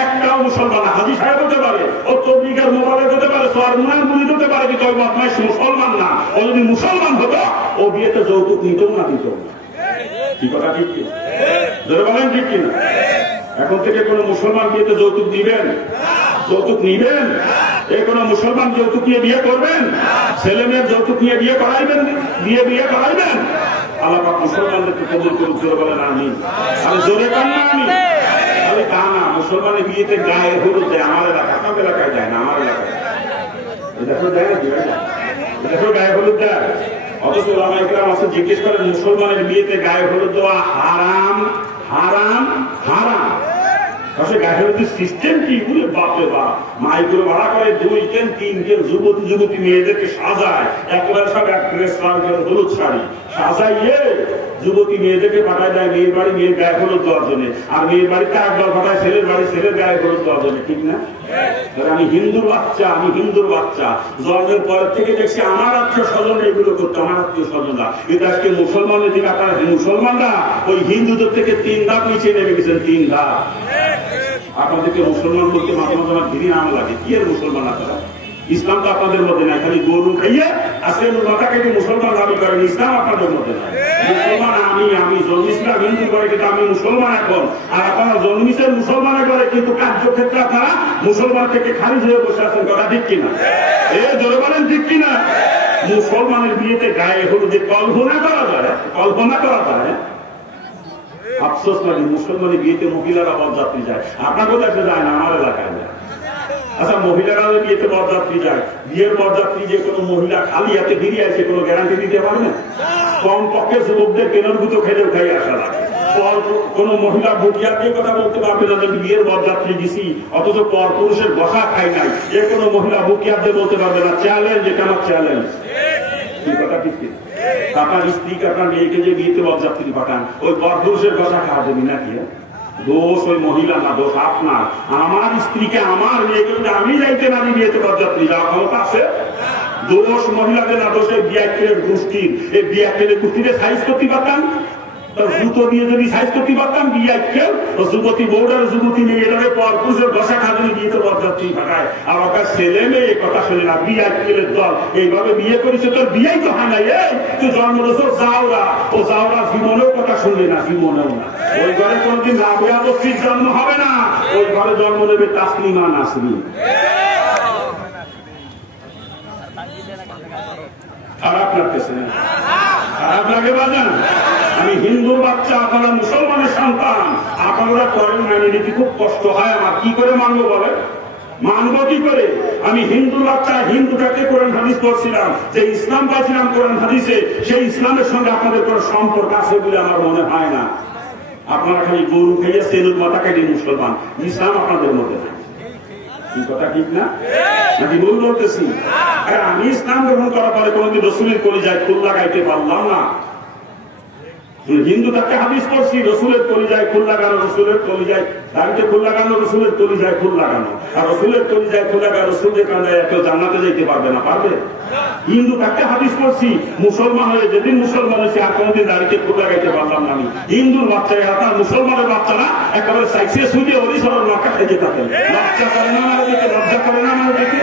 একটাও মুসলমান, হাজি সাহেব হতে পারে, ও তবলিগের মোবারক হতে পারে, সরমুনার মুরিদ হতে পারে, কিন্তু ওই বদমাইশ মুসলমান না। ও যদি মুসলমান হতো, ও বিয়েতে যৌতুক নিতেও না, দিত না। কি কথা ঠিক কি? ধরে বলেন ঠিক কিনা? এখন থেকে কোন মুসলমান বিয়েতে যৌতুক দিবেন? যৌতুক নিবেন? এই কোন মুসলমান যৌতুক নিয়ে বিয়ে করবেন? ছেলে মেয়ের যৌতুক নিয়ে বিয়ে করাইবেন? বিয়ে করাইবেন? আল্লাহ পাক মুসলমানদেরকে কবুল করুক। জোরে বলেন আমিন। আমি জোরে কান না আমি খালি তা না, মুসলমানের বিয়েতে গায়ে হলুদ দেয়। আমার এলাকা, আপনার এলাকায় দেয় না, আমার এলাকায় দেখো দেয় না, দেখো গায়ে হলুদ দেয়। অথচ ওলামায়ে আছে জিজ্ঞেস করেন মুসলমানের বিয়েতে গায়ে হলুদ দেওয়া হারাম হারাম হারাম। গায়ে হলুদের সিস্টেম কি? বাপরে বাপ, মাইক্রো ভাড়া করে 2 কেন 3 কেন যুবতী যুবতী মেয়েদেরকে সাজায়, একেবারে সব এক ড্রেস হলুদ শাড়ি সাজাইয়ে যুবতী মেয়েদেরকে পাঠায় দেয় মেয়ের বাড়ি মেয়ের গায়ে হলুদ দেওয়ার জন্য, আর মেয়ের বাড়িতে একবার পাঠায় ছেলের বাড়ি ছেলের গায়ে হলুদ দেওয়ার জন্য। ঠিক না? আমি হিন্দুর বাচ্চা, আমি হিন্দুর বাচ্চা, জন্মের পরের থেকে দেখছি আমার আত্মীয় স্বজন এগুলো করতো, আমার আত্মীয় স্বজনরা। কিন্তু আজকে মুসলমানের দিকে আপনারা মুসলমানরা ওই হিন্দুদের থেকে 3 ধাপ নিচে নেমে গেছেন, 3 ধাপ। আপনাদেরকে মুসলমান বলতে মাঝে মাঝে আমার ঘৃণা নাম লাগে। কি এর মুসলমান আপনারা? ইসলাম তো আপনাদের মধ্যে নাই, খালি গরু খাইয়ে আজকে মাথাকে মুসলমান দাবি করেন, ইসলাম আপনাদের মধ্যে নাই। মুসলমান আমি জন্মিছিলাম হিন্দু করে, কিন্তু আমি মুসলমান এখন। আর আপনারা জন্মিছেন মুসলমানের করে, কিন্তু কার্যক্ষেত্রে আপনারা মুসলমান থেকে খারিজ হয়ে বসে আছেন। কথা ঠিক কিনা? জোরে বলেন ঠিক কিনা? মুসলমানের বিয়েতে গায়ে হলুদে কল্পনা করা যায়, কল্পনা করা যায়। আফসোস লাগে, মুসলমানের বিয়েতে মহিলারা বরযাত্রী যায়। আপনার কোথায় যায় না, আমার এলাকায় যায়। আচ্ছা, মহিলারা বিয়েতে বরযাত্রী যায়, বিয়ের বরযাত্রী যে কোনো মহিলা খালি হাতে ফিরিয়ে আসে কোনো গ্যারান্টি দিতে পারে না। কম পক্ষে যুবকদের কেনরভূত খেলেও খাই আসা লাগে। কোন মহিলা ভুটিয়ার দিয়ে কথা বলতে পারবে না যে বিয়ের বরযাত্রী দিছি, অথচ পর পুরুষের বসা খাই নাই, এ কোনো মহিলা ভুটিয়ার দিয়ে বলতে পারবে না। চ্যালেঞ্জ, এটা আমার চ্যালেঞ্জ। এই কথা ঠিক কিনা? আপনার স্ত্রীকে আপনার মেয়েকে যে বিয়েতে বরযাত্রী পাঠান, ওই পর পুরুষের বসা খাওয়া দেবি নাকি? দোষ ওই মহিলা না, দোষ আপনার। আমার স্ত্রীকে আমার মেয়েকে যদি আমি যাইতে না বিয়েতে বরযাত্রী যাওয়া ক্ষমতা আছে? দোষ মহিলাদের না, দোষ এই বিয়াক্কেলের গোষ্ঠীর। এই বিয়াক্কেলের গোষ্ঠীতে সাইজ করতে পারতাম, জুতো দিয়ে যদি সাইজ করতে পারতাম বিয়াক্কেল যুবতী বউডার যুবতী মেয়েটারে পর পুরুষের বসা খাওয়া বিয়েতে বরযাত্রী পাঠায়। আর ওখানে ছেলে মেয়ে কথা শুনে না, বিয়াক্কেলের দল এইভাবে বিয়ে করেছে, তোর বিয়েই তো হয় নাই। তুই জন্ম দিয়েছ যাওরা, ও যাওরা জীবনেও কথা শুনলে না, জীবনেও না। ওই ঘরে কোনদিন রাবেয়া বস্তির জন্ম হবে না, ওই ঘরে জন্ম নেবে তাসলিমা নাসরিন। খারাপ লাগতেছে না? খারাপ লাগে বাজান? আমি হিন্দুর বাচ্চা, আপনারা মুসলমানের সন্তান, আপনারা করেন মাইনে নিতে খুব কষ্ট হয় আমার। কি করে মানবো বলে? মানবো কি করে? আমি হিন্দুর বাচ্চা, হিন্দুটাকে কোরআন হাদিস পড়ছিলাম, যে ইসলাম পাইছিলাম কোরআন হাদিসে, সেই ইসলামের সঙ্গে আপনাদের কোনো সম্পর্ক আছে বলে আমার মনে হয় না। আপনারা খালি গরু খেয়ে সেলুর মাথা কেটে মুসলমান, ইসলাম আপনাদের মধ্যে নাই। এই কথা ঠিক না? নাকি ভুল বলতেছি? আমি ইসলাম গ্রহণ করার পরে কোনদিন রসুলের কলিজায় ফুল লাগাইতে পারলাম না। হিন্দু তাকে হাদিস করছি, রসুলের কলিজায় ফুল লাগানো, রসুলের কলিজায় দাঁড়িতে ফুল লাগানো, রসুলের কলিজায় ফুল লাগানো। আর রসুলের কলিজায় ফুল লাগানো, রসুলের কান্দায় কেউ জান্নাতে যেতে পারবে না, পারবে? হিন্দু তাকে হাদিস করছি, মুসলমান হয়ে যেদিন মুসলমান হয়েছে আর কোনদিন দাঁড়িতে ফুল লাগাইতে পারলাম না আমি। হিন্দুর বাচ্চা, আপনার মুসলমানের বাচ্চারা একেবারে সাইসে সুইয়ে হরিশর নকা খেতে থাকেন। লজ্জা করে না আমার দিকে? লজ্জা করে না আমার দিকে?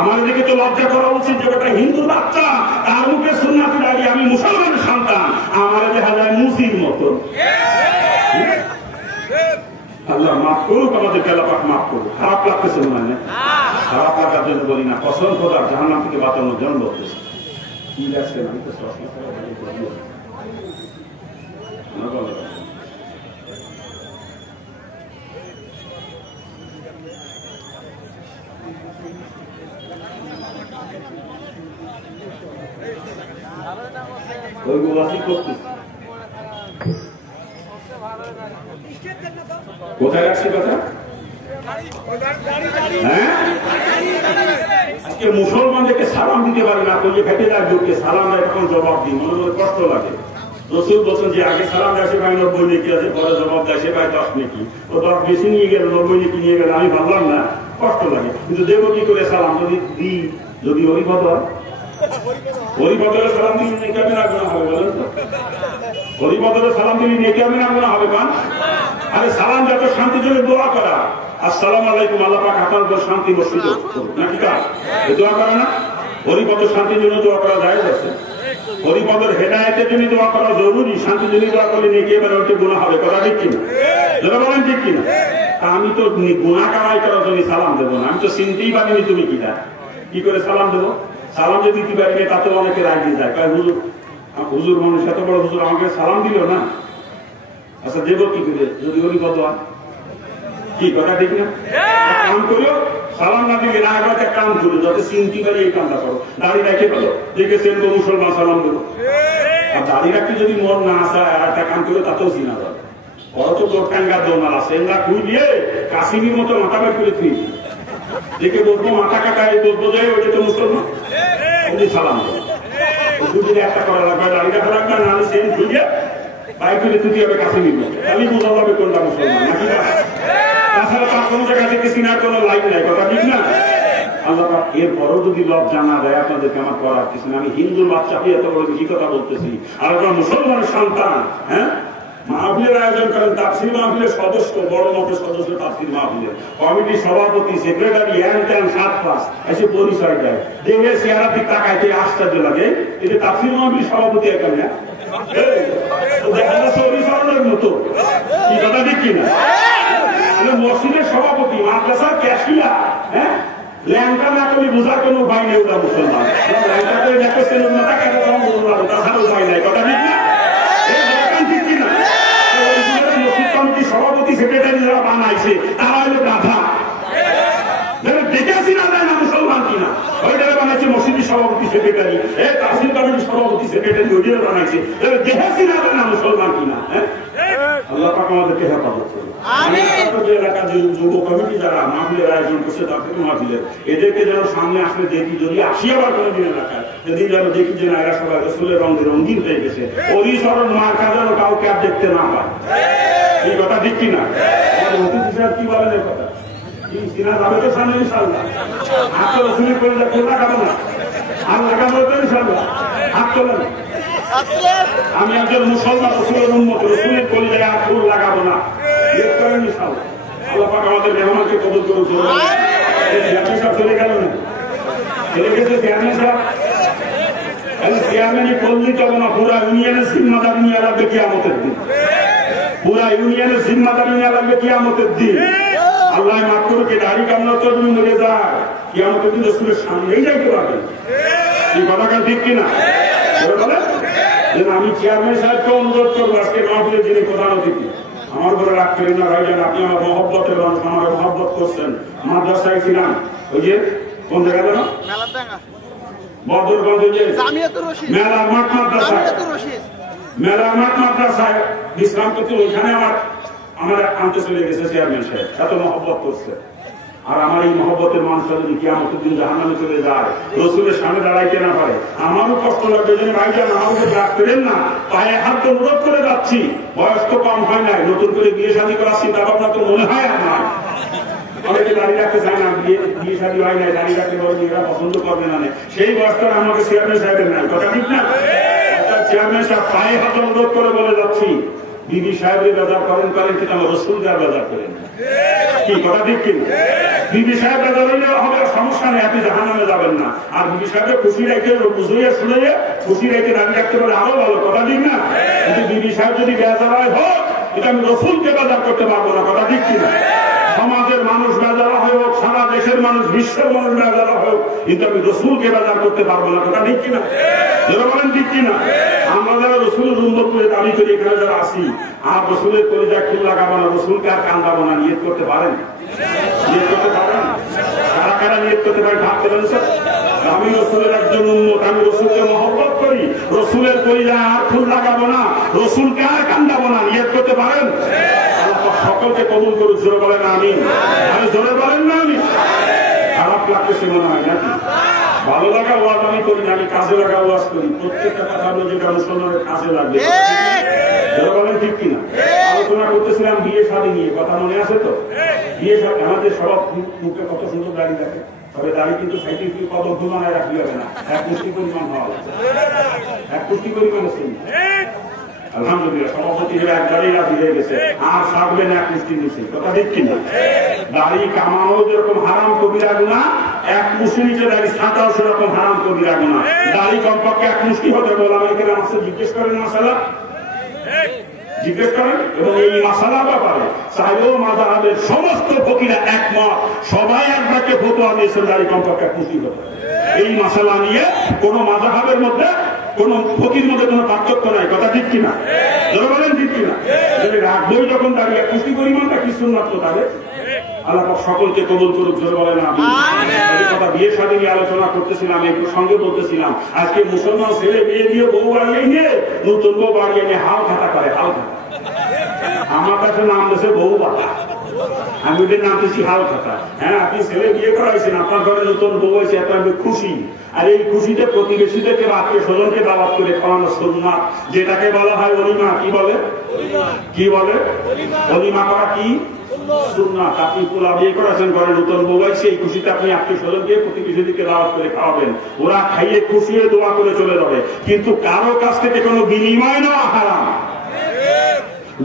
আমার দিকে তো লজ্জা করা উচিত যে একটা হিন্দুর বাচ্চা, তার মুখে সুন্নাতে দাঁড়িয়ে আমি মুসলমানের সন্তান, আমার দেখা যায় মুসির মতো। আল্লাহ মাফ করুক, আমাদের কেলাপাক মাফ করুক। খারাপ লাগতেছে মনে হয়? খারাপ লাগার জন্য বলি না, কসম খোদার জাহান্নাম থেকে বাঁচানোর জন্য বলতেছে। কি লাগছে? আমি তো কোথায় রাখছি কথা? আজকে মুসলমানদেরকে সালাম দিতে পারি না, করলে খেতে লাগবে, সালাম দেয় তখন জবাব দিই, মনে মনে কষ্ট লাগে। রসুল বলছেন যে আগে সালাম দেয় সে ভাই 90 নেকি আছে, পরে জবাব দেয় সে ভাই 10 নেকি। তো 10 বেশি নিয়ে গেল, 90 নেকি নিয়ে গেল, আমি ভাবলাম না, কষ্ট লাগে। কিন্তু দেবো কি করে সালাম? যদি দিই, যদি হরিপদ হয়, হরিপদরে সালাম দিলে নেকি আমি না গুনাহ হবে? বলেন তো, হরিপদরে সালাম দিলে নেকি আমি না গুনাহ হবে? কারণ আরে সালাম যত শান্তির জন্য দোয়া করা, আসসালামু আলাইকুম, আল্লাহ পাক আপনার উপর শান্তি বর্ষিত করুন, নাকি কাজ দোয়া করে না? হরিপদ শান্তির জন্য দোয়া করা যায় আছে, হরিপদের হেদায়েতের জন্য দোয়া করা জরুরি। শান্তির জন্য দোয়া করলে নেকি এবার ওইটা গুনাহ হবে, কথা ঠিক কিনা? যারা বলেন ঠিক কিনা? আমি তো গুনাহ কামাই করার জন্য সালাম দেবো না, আমি তো চিনতেই পারিনি তুমি কিনা, কি করে সালাম দেবো? সালাম যদি দিতে পারি তাতে অনেকে রাগিয়ে যায়, হুজুর, হুজুর মানুষ এত বড় হুজুর আমাকে সালাম দিল না। আচ্ছা দেবো কি করে যদি হরিপদ হয়? কি কথা ঠিক না? কাম করো, সালাম না দিলে না একটা কাম করো, যাতে চিনতে পারি এই কামটা করো। দাঁড়িয়ে রেখে পেলো, দেখেছেন তো মুসলমান সালাম দেবো। আর দাঁড়িয়ে রাখতে যদি মন না আসা আর একটা কাম করে তাতেও চিনা যাবে। অত দোকানগা দোমাল আছে, এমরা খুই দিয়ে কাশিমির মতো মাথা বের করে থুই দেখে বলবো মাথা কাটায়, বলবো যে ওইটা তো মুসলমান, ওই সালাম দেবো। দুদিনে একটা করা লাগবে, দাঁড়িয়ে রাখা লাগবে না, আমি সেম খুঁজে বাইক করে তুই হবে কাশিমির মতো, খালি বোঝা যাবে কোনটা মুসলমান নাকি না। তাছাড়া তার কোনো জায়গা থেকে চিনার কোনো লাইন নাই, কথা ঠিক না? আল্লাহ এরপরও যদি লজ্জা না দেয় আপনাদেরকে আমার করার কিছু না। আমি হিন্দুর বাচ্চাকে এত বড় বেশি কথা বলতেছি, আর আপনার মুসলমানের সন্তান। হ্যাঁ, মাহফিলের আয়োজন করেন, তাফসীর মাহফিলের সদস্য, বড় মতের সদস্য, তাফসীর মাহফিলের কমিটির সভাপতি, সেক্রেটারি, হ্যান ত্যান 7-5 এসে পরিচয় দেয়, দেখে চেহারা দিক তাকাইতে আশ্চর্য লাগে। এটা তাফসীর মাহফিল সভাপতি এখানে দেখা যাচ্ছে অভিসরণের মতো, কি কথা ঠিক কিনা? মসজিদের সভাপতি, মাদ্রাসার ক্যাশিয়ার, হ্যাঁ, ল্যাংটা না করলে বোঝার কোনো উপায় নেই। ওটা মুসলমান ল্যাংটা করে দেখো সেলুন না থাকে, তাছাড়া উপায় নাই, কথা ঠিক না? ঠিক কিনা? মসজিদ কমিটির সভাপতি, সেক্রেটারি যারা বানাইছে তারা হলো গাধা। সভাপতি সেক্রেটারি, তাফসীর কমিটির সভাপতি সেক্রেটারি ওইটা বানাইছে, দেহে চিনা না মুসলমান কিনা। আল্লাহ পাক আমাদেরকে হেফাজত করুন। এলাকার যে যুব কমিটি যারা মাহফিলের আয়োজন করছে তাদের মাহফিলের এদেরকে যেন সামনে আসলে দেখি, যদি আসি আবার কোনোদিন এলাকায় সেদিন যেন দেখি যে নায়রা সবাই রসুলের রঙে রঙিন হয়ে গেছে, অলিসরণ মার্কা যেন কাউকে আর দেখতে না পায়। এই কথা ঠিক কিনা? অতিথি সাহেব কি বলেন এই কথা? কিনা যাবে তো সামনে ইনশাআল্লাহ। হাত তো রসুলের করে যা খোলা খাবো না, আর লাগাবো তো ইনশাআল্লাহ। হাত তোলেন। আমি একজন মুসলমান, রসুলের উম্মত, রসুলের কলিজায় আর ফুল লাগাবো না, করেন ইনশাআল্লাহ। আল্লাহ পাক আমাদের মেহমানকে কবুল করুন। চেয়ারম্যান সাহেব চলে গেল না, চলে গেছে চেয়ারম্যান সাহেব। চেয়ারম্যানই করলি তবে না, পুরা ইউনিয়নের জিম্মাদারি নিয়ে লাগবে কিয়ামতের দিন। পুরা ইউনিয়নের জিম্মাদারি নিয়ে লাগবে কিয়ামতের দিন। আল্লাহ মাফ করুক, দাড়ি কামনা তো তুমি মরে যায়, কিয়ামতের দিন রসুলের সামনেই যাইতে পারবে। এই কথাটা ঠিক কিনা? আমি চেয়ারম্যান সাহেবকে অনুরোধ করবো, আজকে মাহফিলের যিনি প্রধান অতিথি, আমার ঘরে রাগ করেন না ভাইজান, আপনি আমার মহব্বতের মানুষ, আমার মহব্বত করছেন। মাদ্রাসায় ছিলাম, ওই যে কোন জায়গা যেন বদরগঞ্জ মেলার মাঠ মাদ্রাসায়, মেলার মাঠ মাদ্রাসায় বিশ্রাম করতে, ওইখানে আমার আনতে চলে গেছে চেয়ারম্যান সাহেব, এত মহব্বত করছে। আর আমার এই মহব্বতের মানুষটা যদি কিয়ামতের দিন জাহান্নামে চলে যায়, রসুলের সামনে দাঁড়াইতে না পারে, আমারও কষ্ট লাগবে। যদি ভাইজান আমাকে রাগ করেন না, পায়ে হাত অনুরোধ করে যাচ্ছি, বয়স তো কম হয় নাই, নতুন করে বিয়ে শাদী করার চিন্তা ভাবনা তো মনে হয় আমার। অনেকে দাঁড়িয়ে রাখতে চায় না, বিয়ে শাদী হয় নাই, দাঁড়িয়ে রাখতে বলে মেয়েরা পছন্দ করবে না, সেই বয়সটা আমাকে চেয়ারম্যান সাহেবের নাই, কথা ঠিক না? চেয়ারম্যান সাহেব পায়ে হাত অনুরোধ করে বলে যাচ্ছি, বিবি সাহেবের বাজার করেন কিন্তু আমার রসুল যার বাজার করেন। কি কথা ঠিক কিনা? বিবি সাহেব বাজার হইলে হবে, সমস্যা নেই, আপনি জাহান্নামে যাবেন না। আর বিবি সাহেবের খুশি রেখে বুঝিয়ে শুনে খুশি রেখে দাঁড়িয়ে রাখতে পারে, আরো ভালো, কথা ঠিক না? কিন্তু বিবি সাহেব যদি বেজার হয় হোক, এটা আমি রসুলকে বাজার করতে পারবো না, কথা ঠিক কিনা? সমাজের মানুষ বেজারা হোক, সারা দেশের মানুষ, বিশ্বের মানুষ বেজারা হোক, কিন্তু আমি রসুলকে বাজার করতে পারবো না, কথা ঠিক কিনা? যারা বলেন ঠিক কিনা? আমরা যারা রসুলের উন্নত করে দাবি করি, এখানে যারা আসি, আর রসুলের কলিজা ফুল লাগাবো না, রসুলকে আর কান্দাবো না, নিয়ত করতে পারেন? নিয়ত করতে পারেন? কারা কারা নিয়ত করতে পারেন? ভাবতে পারেন স্যার, আমি রসুলের একজন উন্মত, আমি রসুলকে মহব্বত করি, রসুলের কলিজা আর ফুল লাগাবো না, রসুলকে আর কান্দাবো না, নিয়ত করতে পারেন? সকলকে কবুল করুন, জোরে বলেন আমিন। আমি জোরে বলেন না আমি? খারাপ লাগতেছে মনে হয় নাকি? ভালো লাগা ওয়াজ আমি করি না, আমি কাজে লাগা ওয়াজ করি। প্রত্যেকটা কথা হলো যেটা মুসলমানের কাজে লাগবে, জোরে বলেন ঠিক কিনা? আলোচনা করতেছিলাম বিয়ে শাদী নিয়ে, কথা মনে আছে তো? বিয়ে শাদী আমাদের সব মুখে কত সুন্দর দাঁড়িয়ে থাকে, তবে দাঁড়িয়ে কিন্তু সাইন্টিফিক কত ধুমানায় রাখলে হবে না, এক পুষ্টি পরিমাণ হওয়া, এক পুষ্টি পরিমাণ আছে। আলহামদুলিল্লাহ সভাপতি একবারই রাজি হয়ে গেছে, আর ছাড়বেন এক মুষ্টি নিচে, কথা ঠিক কিনা? দাড়ি কামানো যেরকম হারাম কবিরা গুনাহ, এক মুষ্টি নিচে দাড়ি ছাঁটাও সেরকম হারাম কবিরা গুনাহ। দাড়ি কমপক্ষে এক মুষ্টি হতে বলে আমাকে জিজ্ঞেস করেন মাসালা, জিজ্ঞেস করেন। এবং এই মাসালা ব্যাপারে চাইলেও মাযহাবের সমস্ত ফকিরা একমত, সবাই একবারকে ফতোয়া দিয়েছেন দাড়ি কমপক্ষে এক মুষ্টি হতে। এই মাসালা নিয়ে কোন মাযহাবের মধ্যে কোন ফকির মধ্যে কোন পার্থক্য নাই, কথা ঠিক কিনা? যারা বলেন ঠিক কিনা? যদি রাখবই যখন দাঁড়িয়ে পুষ্টি পরিমাণটা কি সুন্নাত তাহলে আল্লাহ সকলকে কবুল করুক, জোরে বলেন আমিন। কথা বিয়ে শাদী নিয়ে আলোচনা করতেছিলাম, একটু সঙ্গে বলতেছিলাম, আজকে মুসলমান ছেলে বিয়ে দিয়ে বউ বাড়িয়ে নিয়ে, নতুন বউ বাড়িয়ে নিয়ে হাল খাতা করে, হাল খাতা। আমার কাছে নাম দিয়েছে বউ বাতা, আমি ওদের নাম দিচ্ছি হাল খাতা। হ্যাঁ, আপনি ছেলে বিয়ে করাইছেন, আপনার ঘরে নতুন বউ হয়েছে, এত আমি খুশি। আর এই খুশিতে প্রতিবেশীদেরকে আত্মীয় স্বজনকে দাওয়াত করে খাওয়ানো সুন্নাত, যেটাকে বলা হয় অলিমা। কি বলে? কি বলে? অলিমা করা কি সুন্নাত। আপনি পোলা বিয়ে করেছেন, ঘরে নতুন বউ হয়েছে, এই খুশিতে আপনি আত্মীয় স্বজনকে প্রতিবেশীদেরকে দাওয়াত করে খাওয়াবেন, ওরা খাইয়ে খুশি হয়ে দোয়া করে চলে যাবে। কিন্তু কারো কাছ থেকে কোনো বিনিময় নেওয়া হারাম।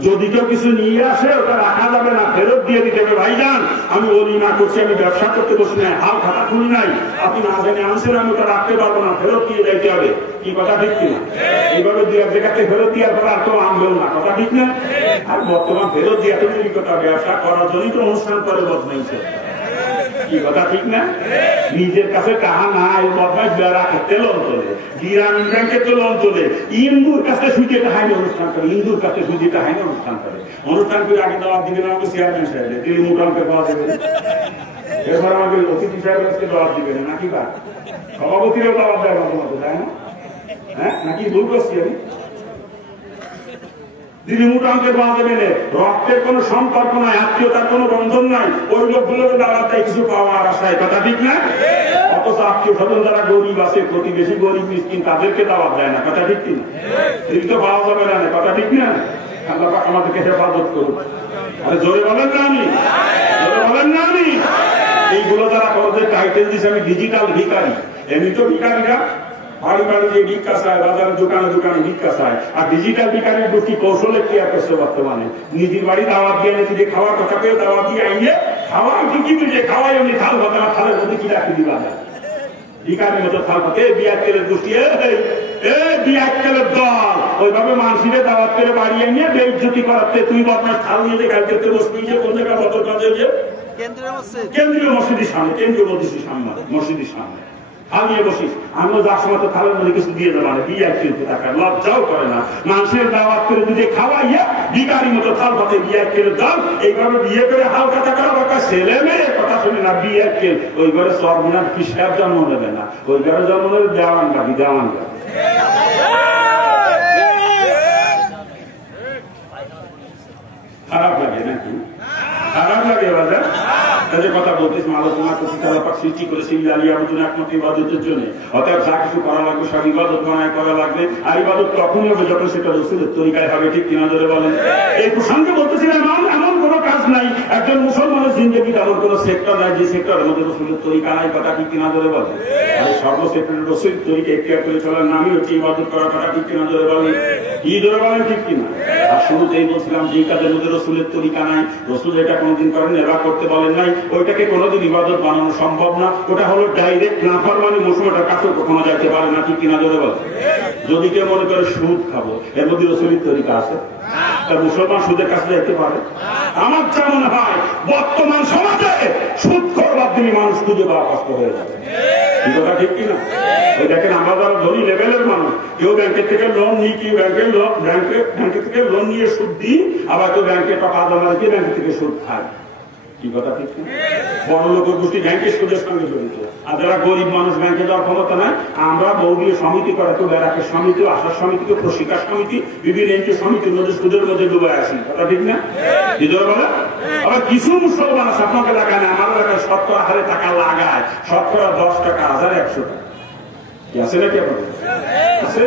যদি কেউ কিছু নিয়ে আসে ওটা রাখা যাবে না, ফেরত দিয়ে দিতে হবে। ভাইজান আমি অলিমা করছি, আমি ব্যবসা করতে বসি নাই, হাল খাতা খুলি নাই, আপনি না জানি আনছেন, আমি ওটা রাখতে পারবো না, ফেরত দিয়ে যাইতে হবে। কি কথা ঠিক কিনা? এইভাবে দু এক জায়গাতে ফেরত দেওয়ার পর আর কেউ আনবেন না, কথা ঠিক না? আর বর্তমান ফেরত দিয়ে তুমি কথা, ব্যবসা করার জন্যই তো অনুষ্ঠান করে বদমাইছে। কি কথা ঠিক না? নিজের কাছে টাকা নাই, বদমাইশ রাখে তেলন তোলে, গ্রামীণ ব্যাংকে তেলন তোলে, ইন্দুর কাছে সুইতে টাহাইনে অনুষ্ঠান করে, ইন্দুর কাছে সুইতে টাহাইনে অনুষ্ঠান করে। অনুষ্ঠান করে আগে দেওয়ার দিকে আমাকে চেয়ারম্যান সাহেব দিল্লি মোটামুটি পাওয়া যাবে, এরপর আমাকে অতিথি সাহেবকে দাওয়াত দিবেন নাকি বা সভাপতিরও দাওয়াত দেয় মাঝে মাঝে, তাই না? হ্যাঁ, নাকি ভুল করছি আমি? দিদি মুটাঙ্কের বাদ দেবেন, রক্তের কোন সম্পর্ক নাই, আত্মীয়তার কোন বন্ধন নাই, ওই লোকগুলোকে দাওয়াত দেয় কিছু পাওয়ার আশায়, কথা ঠিক না? অথচ আত্মীয় স্বজন যারা গরিব আছে, প্রতিবেশী গরিব মিসকিন, তাদেরকে দাওয়াত দেয় না, কথা ঠিক কিনা? দিদি তো পাওয়া যাবে না, কথা ঠিক না? আল্লাহ পাক আমাদেরকে হেফাজত করুন। আরে জোরে বলেন না আমি, জোরে বলেন না আমি। এইগুলো যারা আমাদের টাইটেল দিচ্ছে আমি ডিজিটাল ভিখারি, এমনি তো ভিখারিরা বাড়ি বাড়ি যে ভিক্ষা চায়, বাজারে দোকানে দোকানে ভিক্ষা চায়, আর ডিজিটাল ভিখারির গোষ্ঠী কৌশলে ক্রিয়া করছে বর্তমানে। নিজের বাড়ি দাওয়াত দিয়ে নিজে খাওয়ার কথা পেয়ে দাওয়াত দিয়ে আইয়ে খাওয়া ঠিকই বুঝে খাওয়াই, এমনি থাল ভাতে না, থালের মধ্যে কি রাখি দিবা যায় ভিখারির মতো থাল ভাতে। বিয়াক্কেলের গোষ্ঠী, বিয়াক্কেলের দল ওইভাবে মানুষের দাওয়াত করে বাড়ি আনিয়ে বেইজ্জতি করাতে, তুই বদমাস থাল নিয়ে যে কালকে বসবি যে কোন জায়গায় বদর কাজে যে কেন্দ্রীয় মসজিদের সামনে, কেন্দ্রীয় মসজিদের সামনে, মসজিদের সামনে খালিয়ে বসিস। আমরা যার সময় তো থালের মধ্যে কিছু দিয়ে দেবো না, বিয়ে কিনতে টাকা লজ্জাও করে না। মানুষের দাওয়াত করে যদি খাওয়াইয়া বিকারি মতো থাল ভাতে বিয়ে কেলে দাও, এইভাবে বিয়ে করে হালকা টাকা বাঁকা ছেলে মেয়ে কথা শুনে না, বিয়ে কেল ওই ঘরে সব মিনার কিসের জন্ম নেবে না, ওই ঘরে জন্ম নেবে দেওয়ান বাকি, দেওয়ান বাকি। খারাপ লাগে নাকি? খারাপ লাগে বাজার যে কথা বলতেছি, আলোচনা করছি, তারা সৃষ্টি করেছে একমাত্র ইবাদতের জন্য। অর্থাৎ যা কিছু করা লাগবে সব ইবাদত বানায় করা লাগবে, আর ইবাদত তখনই হবে যখন সেটা রসুলের তরিকায় হবে, ঠিক কিনা ধরে বলেন? এই প্রসঙ্গে বলতেছিলাম এমন কোন কাজ নাই, একজন মুসলমানের জিন্দগিতে এমন কোন সেক্টর নাই যে সেক্টরের মধ্যে রসুলের তরিকা নাই, কথা ঠিক কিনা ধরে বলেন? সর্বসেক্টরের রসুল তরিকা এখতিয়ার করে চলার নামই হচ্ছে ইবাদত করার, কথা ঠিক কিনা ধরে বলেন? কি ধরে বলেন, ঠিক কিনা? আর শুরুতেই বলছিলাম যে কাজের মধ্যে রসুলের তরিকা নাই, রসুল এটা কোনোদিন করেন, এরা করতে বলেন নাই, ওইটাকে কোনোদিন ইবাদত বানানো সম্ভব না। ওটা হলো ডাইরেক্ট নাফরমানি, মুসলমানের কাছেও কখনো যাইতে পারে না, ঠিক কিনা ধরে বলেন? যদি কেউ মনে করে সুদ খাবো, এর মধ্যে রসুলের তরিকা আছে? মুসলমান সুদের কাছে যেতে পারে? আমার যা মনে হয় বর্তমান সমাজে সুদ করবার দিনই মানুষ খুঁজে পাওয়া কষ্ট হয়ে যাবে, কথা ঠিক কিনা? ওই দেখেন আমরা যারা ধনী লেভেলের মানুষ, কেউ ব্যাংকের থেকে লোন নিই, কেউ ব্যাংকের থেকে লোন নিয়ে সুদ দিই, আবার কেউ ব্যাংকের টাকা জমা রেখে ব্যাংকের থেকে সুদ খায়, কি কথা ঠিক না? বড় লোকের গোষ্ঠী ব্যাংকের সুদের সঙ্গে জড়িত, আর যারা গরিব মানুষ ব্যাংকে যাওয়ার ক্ষমতা নাই, আমরা বৌদিও সমিতি করে, তো ব্যারাকের সমিতি, আশার সমিতি, প্রশিক্ষা সমিতি, বিভিন্ন এনজিও সমিতির মধ্যে সুদের মধ্যে ডুবে আসি, কথা ঠিক না? কি ধরে বলে? আবার কিছু মুসলমান আছে আপনাকে এলাকায় না, আমার এলাকায় শতকরা হারে টাকা লাগায়, শতকরা 10 টাকা, 1000-100 টাকা, কি আছে নাকি আপনাদের? আছে?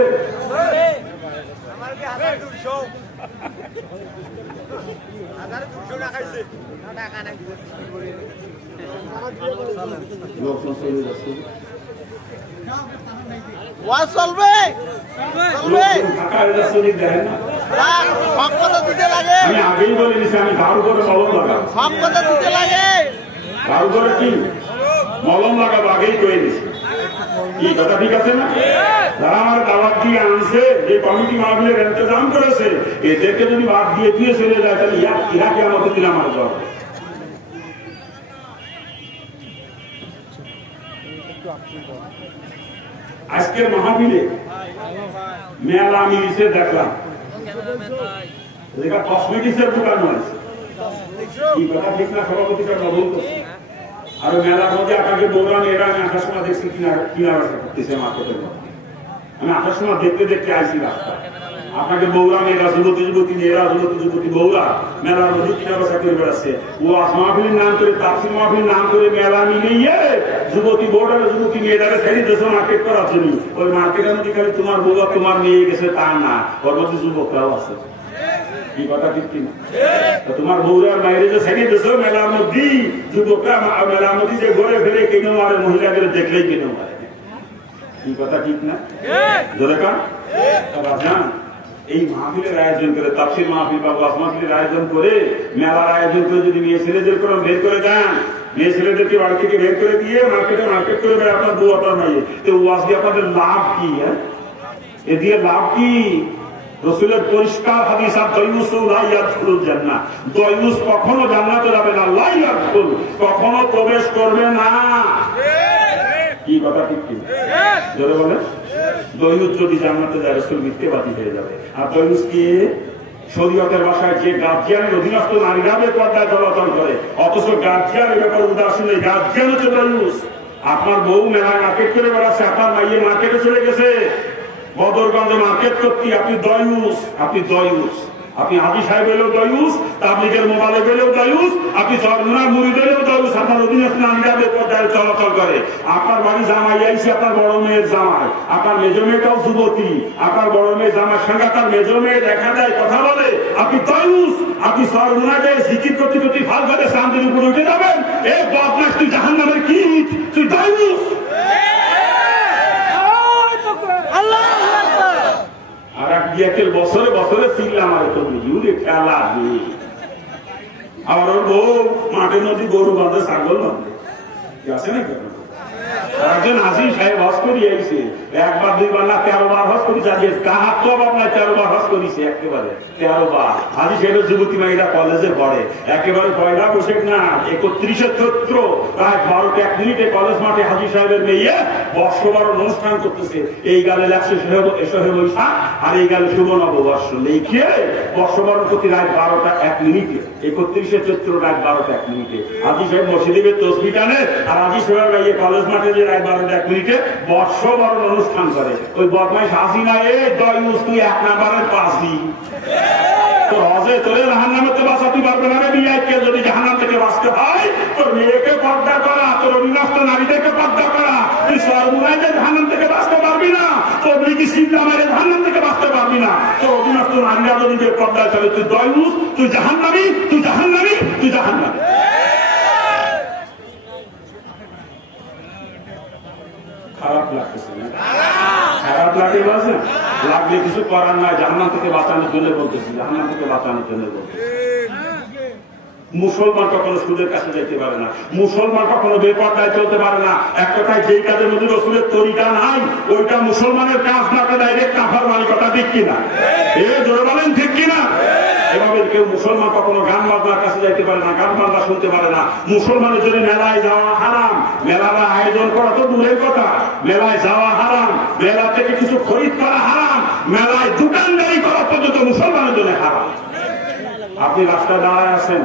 আমি আগেই বলে দিচ্ছি, আমি কারো করে মলম লাগাবো, কারো করে কি মলম লাগাবো আগেই করে দিচ্ছি, কি কথা ঠিক আছে না? যারা আমার দাওয়াত দিয়ে আনছে, যে কমিটি মাহফিলের ইন্তজাম করেছে, এদেরকে যদি বাদ দিয়ে দিয়ে চলে যায়, তাহলে ইহাকে আমাদের দিন আমার জ্বর। আজকের মাহফিলে মেলা আমি এসে দেখলাম, কসমেটিক্সের দোকান আছে, কি কথা ঠিক না? সভাপতিটা বদল করছে, আর মেলার মধ্যে আপনাকে বৌরান এরা আমি আসার সময় দেখছি কিনা ব্যবসা করতেছে মার্কেটের মধ্যে। আমি আসার সময় দেখতে দেখতে আইসি রাস্তা, আপনাকে বৌরা মেয়েরা, যুবতী যুবতী মেয়েরা, যুবতী যুবতী বৌরা মেলার মধ্যে কিনা ব্যবসা করে বেড়াচ্ছে। ও মাহফিলের নাম করে, তাফসীর মাহফিলের নাম করে মেলা মিলিয়ে যুবতী বৌরা, যুবতী মেয়েটাকে ছেড়ে দেশে মার্কেট করার জন্য। ওই মার্কেটের মধ্যে খালি তোমার বৌরা তোমার মেয়ে গেছে তা না, ওর মধ্যে যুবকরাও আছে, কি কথা ঠিক কিনা? তোমার বৌরার বাইরে যে ছেড়ে দেশে মেলার মধ্যে যুবকরা, মেলার মধ্যে যে ঘরে ফেরে কিনে মারে, মহিলাদের দেখলেই কিনে মারে, কি কথা ঠিক না? ধরে কান জান এই মাহফিলের আয়োজন করে, তাফসীর মাহফিল বা ওয়াজ মাহফিলের আয়োজন করে, মেলার আয়োজন করে যদি মেয়ে ছেলেদের করে বের করে দেন, মেয়ে ছেলেদেরকে বাড়ি থেকে বের করে দিয়ে মার্কেট করে দেয় আপনার বউ আপনার মেয়ে, তো ওয়াজ দিয়ে আপনাদের লাভ কি? হ্যাঁ, এ দিয়ে লাভ কি? রসুলের পরিষ্কার হাদিস, আর দয়ুস কখনো জান্নাতে যাবে না, লা ইয়াদখুল, কখনো প্রবেশ করবে না, কি কথা ঠিক কি? জোরে বলে, দয়ুস যদি জান্নাতে যায় রসুল মিথ্যেবাদী হয়ে যাবে। আর দয়ুস কি? শরীয়তের ভাষায় যে গার্জিয়ানের অধীনস্থ নারীরা পর্দায় চলাচল করে, অথচ গার্জিয়ানের ব্যাপারে উদাসীন, গার্জিয়ান হচ্ছে দায়ুস। আপনার বউ মেলায় মার্কেট করে বেড়াচ্ছে, আপনার মাইয়ে মার্কেটে চলে গেছে বদরগঞ্জে মার্কেট করতে, আপনি দয়ুস, আপনি দয়ুস। আপনি হাজি সাহেব হলেও দয়ুস, তাবলীগের মোবাইলে গেলেও দয়ুস, আপনি চরমনার মুড়ি দিলেও দয়ুস। আপনার অধীনস্থ নারীরা পর্দায় চলাচল করে। আপনার বাড়ি জামাই আইসি, আপনার বড় মেয়ের জামাই, আপনার মেজ মেয়েটাও যুবতী, আপনার বড় মেয়ের জামার সঙ্গে তার মেজ মেয়ে দেখা যায়, কথা বলে, আপনি দয়ুস। আপনি চরমনাকে জিকির করতে করতে ফাল করে শান্তির উপর উঠে যাবেন, এ বদমাস তুই জাহান্নামের কীট, তুই দয়ুস। আর এক বিয়াকের বছরে বছরে চিনলাম আর তো বুঝি খেলা আবার ওর বউ মাঠের নদী গরু বাঁধে, ছাগল বাঁধে, আছে না কেন? একজন হাজি সাহেব হজ করি আইছে, একবার দুইবার না 13 বার হজ করি চালিয়ে, কাহার তো অভাব নাই, 13 বার হজ করিছে একেবারে 13 বার। হাজি সাহেবের যুবতী মেয়েরা কলেজে পড়ে, একেবারে পয়লা বৈশাখ না 31শে চৈত্র প্রায় 12টা 1 মিনিটে কলেজ মাঠে হাজি সাহেবের মেয়ে বর্ষবরণ অনুষ্ঠান করতেছে। এই গালে লাগছে এসে বৈশাখ, আর এই গালে শুভ নববর্ষ লিখে বর্ষবরণ প্রতি রাত 12টা 1 মিনিটে, 31শে চৈত্র রাত 12টা 1 মিনিটে হাজি সাহেব মসজিদে তসবিহ টানে, আর হাজি সাহেবের মেয়ে কলেজ মাঠে যে রাত 12টা 1 মিনিটে বর্ষবরণ অনুষ্ঠান করে। ওই বদমাইশ হাসিনা, এ দয়ুস তুই 1 নাম্বারের পাসি, তোর হজে তোরে জাহান্নামে তো বাঁচাতে পারবে না রে বিয়াকে। যদি জাহান্নাম থেকে বাঁচতে হয় তোর মেয়েকে পর্দা করা, তোর অধীনস্থ নারীদেরকে পর্দা করা। তুই সর্বনাইতে জাহান্নাম থেকে বাঁচতে পারবি না, তোর মেয়েকে সিদ্ধা মারে জাহান্নাম থেকে বাঁচতে পারবি না। তোর অধীনস্থ নারীরা যদি পর্দায় চলে, তুই দয়ুস, তুই জাহান্নামী, তুই জাহান্নামী, তুই জাহান্নামী। খারাপ লাগতেছে না? খারাপ লাগে বলছেন, লাগলে কিছু করার নাই, জাহান্নাম থেকে বাঁচানোর জন্য বলতেছি, জাহান্নাম থেকে বাঁচানোর জন্য বলতেছি। মুসলমান কখনো সুদের কাছে যেতে পারে না, মুসলমান কখনো বেপরদায় চলতে পারে না। এক কথায় যেই কাজের মধ্যে রসুলের তরিকা নাই ওইটা মুসলমানের কাজ না, ডাইরেক্ট নাফরমানি, কথা ঠিক কিনা? এ জোরে বলেন ঠিক কিনা? এভাবে কেউ মুসলমান কখনো গান বাজনার কাছে যাইতে পারে না, গান বাজনা শুনতে পারে না। মুসলমানের জন্য মেলায় যাওয়া হারাম, মেলার আয়োজন করা তো দূরের কথা, মেলায় যাওয়া হারাম, মেলা থেকে কিছু খরিদ করা হারাম, মেলায় দোকানদারি করা পর্যন্ত মুসলমানের জন্য হারাম। আপনি রাস্তায় দাঁড়ায় আছেন,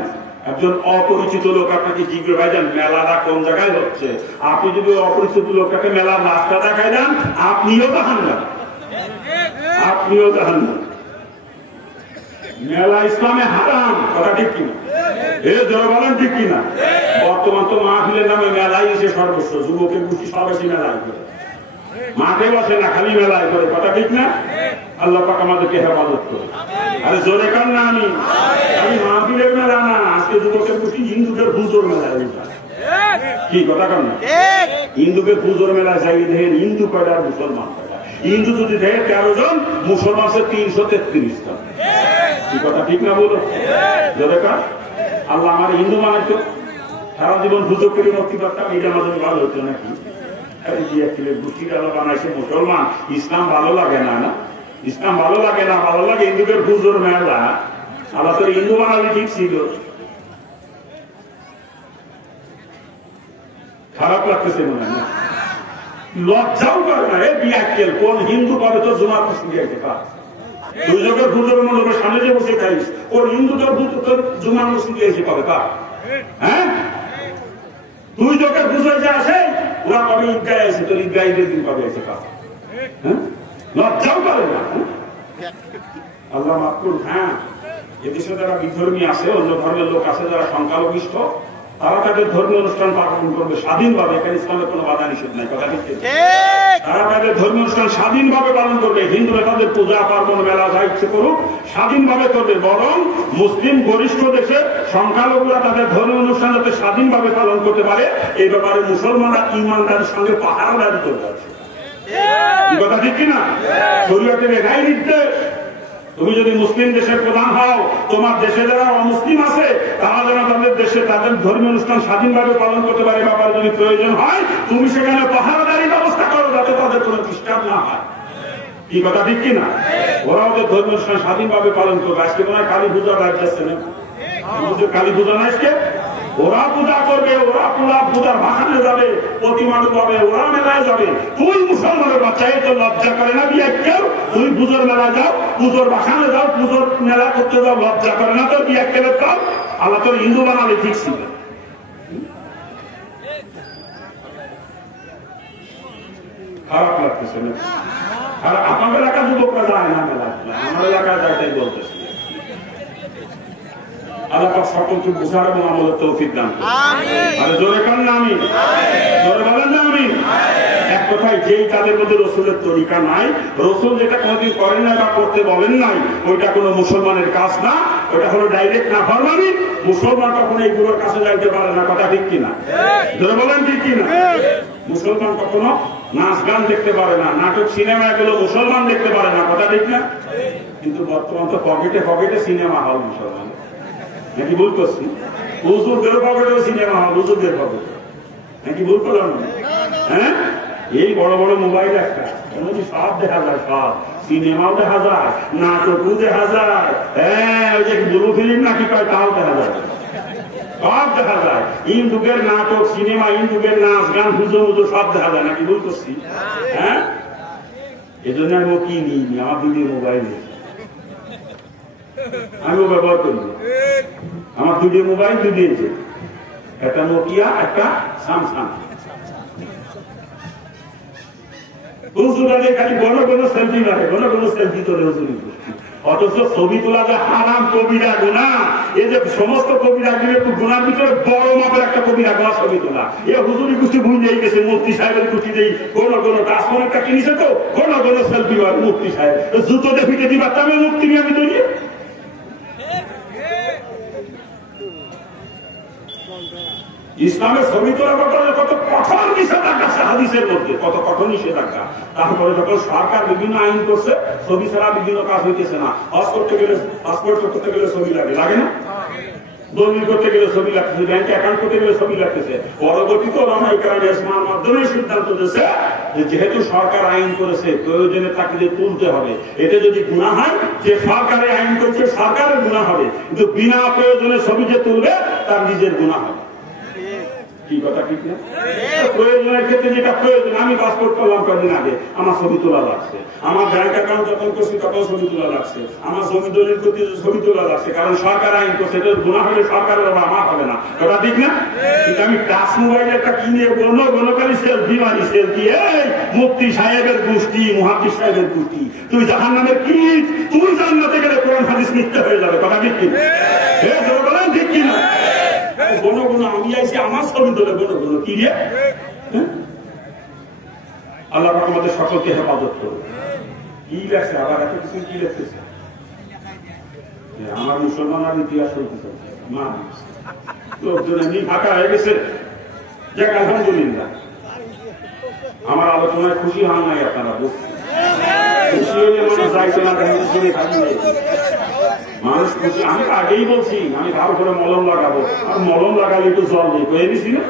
একজন অপরিচিত লোক আপনাকে জিজ্ঞেস ভাইজান মেলাটা কোন জায়গায় হচ্ছে, আপনি যদি অপরিচিত লোকটাকে মেলার রাস্তা দেখায় দেন, আপনিও জাহান্নাম, আপনিও জাহান্নাম। মেলা ইসলামে হারাম, কথা ঠিক কিনা? এ জোরে বলেন ঠিক কিনা? বর্তমান তো মাহফিলের নামে মেলাই এসে সর্বস্ব, যুবকের গোষ্ঠী সব এসে মেলায় করে, মাঠে বসে না, খালি মেলায় করে, কথা ঠিক না? আল্লাহ পাক আমাদেরকে হেফাজত করে। আরে জোরে কান না, আমি মাহফিলের মেলা না, আজকে যুবকের গোষ্ঠী হিন্দুদের পুজোর মেলায়, কি কথা কান না? হিন্দুকে পুজোর মেলায় যাই দেখেন হিন্দু কয়টা আর মুসলমান কয়টা? হিন্দু যদি দেখে 13 জন, মুসলমান 333 জন, কি কথা ঠিক না বলো? জোরে কান। আল্লাহ আমার হিন্দু মানে তো সারা জীবন পুজো করে মুক্তি পারতাম, এটা আমাদের ভালো হতো নাকি? গোষ্ঠীটা বানাইছে মুসলমান, ইসলাম ভালো লাগে না, না ইসলাম ভালো লাগে না, ভালো লাগে হিন্দুদের পুজোর মেলা। আল্লাহ তো হিন্দু বানালে ঠিক ছিল, খারাপ লাগতেছে মনে হয়, লজ্জাও করে না। বিয়াক্কেল কোন হিন্দু করে তো জুমার মসজিদে যেতে পারে, দুই যুগের পুজোর মণ্ডপের সামনে যে বসে খাইস, ওর হিন্দুদের তোর জুমার মসজিদে এসে পাবে কার? হ্যাঁ, দুই যুগের পুজো যে আসে ওরা কবে ঈদগায় আছে, তোর ঈদগাহ ঈদের দিন কবে আছে কার? হ্যাঁ, লজ্জাও করে না। আল্লাহ মাফ করুন। হ্যাঁ, এদেশে যারা বিধর্মী আছে, অন্য ধর্মের লোক আছে যারা সংখ্যালঘিষ্ঠ, তারা তাদের ধর্মীয় অনুষ্ঠান পালন করবে স্বাধীনভাবে, এখানে ইসলামের কোনো বাধা নিষেধ নাই, কথা ঠিক? তারা তাদের ধর্মীয় অনুষ্ঠান স্বাধীনভাবে পালন করবে, হিন্দুরা তাদের পূজা পার্বণ মেলা যা ইচ্ছে করুক স্বাধীনভাবে করবে। বরং মুসলিম গরিষ্ঠ দেশে সংখ্যালঘুরা তাদের ধর্মীয় অনুষ্ঠান যাতে স্বাধীনভাবে পালন করতে পারে, এই ব্যাপারে মুসলমানরা ইমানদারের সঙ্গে পাহারাদারি করতে আছে, কথা ঠিক কিনা? শরীয়তের এটাই নির্দেশ। তুমি যদি মুসলিম দেশের প্রধান হও, তোমার দেশে যারা অমুসলিম আছে তারা যেন তাদের দেশে তাদের ধর্মীয় অনুষ্ঠান স্বাধীনভাবে পালন করতে পারে, ব্যাপারে যদি প্রয়োজন হয় তুমি সেখানে পাহারাদারি ব্যবস্থা করো, যাতে তাদের কোনো ডিস্টার্ব না হয়, কি কথা ঠিক কিনা? ওরা ওদের ধর্মীয় অনুষ্ঠান স্বাধীনভাবে পালন করবে। আজকে মনে হয় কালী পূজা রাজ্য যাচ্ছে না, কালী পূজা না, আজকে ওরা পূজা করবে, ওরা পূজার ভাষণে যাবে, প্রতিমা পাবে, ওরা মেলায় যাবে। তুই মুসলমানের বাচ্চা, এই তো লজ্জা করে না বিয়ে কেউ? তুমি পুজোর মেলা যাও, পুজোর বাসানে যাও, পুজোর মেলা করতে যাও, লজ্জা করে না তোর বিয়ে খেলে পাও? আল্লাহ তোর হিন্দু বানালে ঠিক ছিল। খারাপ লাগতেছে না? আর আপনার এলাকার যুবকরা যায় না মেলা, আমার এলাকায় যায়, তাই বলতেছি। আল্লাহ সকলকে বুঝার এবং আমলের তৌফিক দান করুন। আরে জোরে কান না আমি, জোরে বলেন না আমি। এক কথায়, যেই কাজের মধ্যে রসুলের তরিকা নাই, রসুল যেটা কোনোদিন করেন না বা করতে বলেন নাই, ওইটা কোনো মুসলমানের কাজ না, ওটা হলো ডাইরেক্ট না ফরমানি। মুসলমান কখনো এইগুলোর কাছে যাইতে পারে না, কথা ঠিক কিনা? জোরে বলেন ঠিক কিনা? মুসলমান কখনো নাচ গান দেখতে পারে না, নাটক সিনেমা এগুলো মুসলমান দেখতে পারে না, কথা ঠিক না? কিন্তু বর্তমান তো পকেটে পকেটে সিনেমা হল মুসলমান, নাকি ভুল করছি? হুজুরদের পকেটেও সিনেমা হল, হুজুরদের পকেটে, নাকি ভুল করলাম? হ্যাঁ, এই বড় বড় মোবাইল একটা, সব দেখা যায়, সব সিনেমাও দেখা যায়, নাটকও দেখা যায়, হ্যাঁ ওই যে ব্লু ফিল্ম নাকি কয় তাও দেখা যায়, সব দেখা যায়। ইন্দুকের নাটক সিনেমা, ইন্দুকের নাচ গান, পুজো মুজো সব দেখা যায়, নাকি ভুল করছি? হ্যাঁ, এই জন্য আমি কি নিই, আমার দুটো মোবাইল আমিও ব্যবহার করি। আমার দুটো মোবাইল দুটো, একটা নোকিয়া, একটা স্যামসাং। খালি ঘন ঘন সেলফি রাখে, ঘন ঘন সেলফি তোলে হুজুরি। অথচ ছবি তোলা যে হারাম, কবিরা গুনাহ। এই যে সমস্ত কবিরা গুনার ভিতরে বড় মাপের একটা কবিরা গুনাহ ছবি তোলা। এ হুজুরি কুষ্টি ভুঁজেই গেছে, মুফতি সাহেবের কুষ্টি দেই ঘন ঘন টাচফোনটা কিনেছে তো, ঘন ঘন সেলফি হয় মুফতি সাহেব। জুতো দেখিতে দিবা তবে মুক্তি নিয়ে আমি তৈরি। ইসলামের ছবি তোলা কত কঠোর নিষেধাজ্ঞা হাদিসের মধ্যে, কত কঠোর নিষেধাজ্ঞা। তারপরে যখন সরকার বিভিন্ন আইন করছে, ছবি ছাড়া বিভিন্ন কাজ হইতেছে না। হজ করতে গেলে, পাসপোর্ট করতে গেলে ছবি লাগে, লাগে না? দলিল করতে গেলে ছবি লাগতেছে, ব্যাংকে অ্যাকাউন্ট করতে গেলে ছবি লাগতেছে। পরবর্তীতে ওলামায়ে কেরামের মাধ্যমে সিদ্ধান্ত দিয়েছে যে যেহেতু সরকার আইন করেছে, প্রয়োজনে তাকে যে তুলতে হবে। এতে যদি গুনাহ হয়, যে সরকারের আইন করছে সরকারের গুনাহ হবে, কিন্তু বিনা প্রয়োজনে ছবি যে তুলবে তার নিজের গুনাহ হবে। কি কথা ঠিক না? প্রয়োজনের ক্ষেত্রে যেটা প্রয়োজন, আমি পাসপোর্ট করলাম কদিন আগে, আমার ছবি তোলা লাগছে। আমার ব্যাংক অ্যাকাউন্ট যখন করছি তখন ছবি তোলা লাগছে। আমার জমি দলিল করতে ছবি তোলা লাগছে, কারণ সরকার আইন করছে। এটা গুনাহ হলে সরকারের হবে, আমার হবে না, কথা ঠিক না? কিন্তু আমি টাচ মোবাইল একটা কিনে গণকালী সেলফি মারি, সেলফি এই মুফতি সাহেবের গোষ্ঠী, মুহাদ্দিস সাহেবের গোষ্ঠী, তুই জাহান্নামের কীট, তুই জান্নাতে গেলে কোরআন হাদিস মিথ্যা হয়ে যাবে, কথা ঠিক কি? বলেন ঠিক কিনা? কোনো কোনো আমি আইসি আমার ছবি তোলে, কোনো কোনো কি রে? আল্লাহ আমাদের সকলকে হেফাজত করুন। কি লেখছে আবার, এত কিছু কি লিখতেছে? আমার মুসলমান আর ইতিহাস হইতেছে মা, লোকজন এমনি ফাঁকা হয়ে গেছে। যাক আলহামদুলিল্লাহ, আমার আলোচনায় খুশি হন নাই আপনারা? খুশি হলে মানুষ যাইতো না, মানুষ খুশি। আমি আগেই বলছি আমি ভালো করে মলম লাগাবো, আর মলম লাগালে একটু জল দিয়ে কয়ে নিছি না,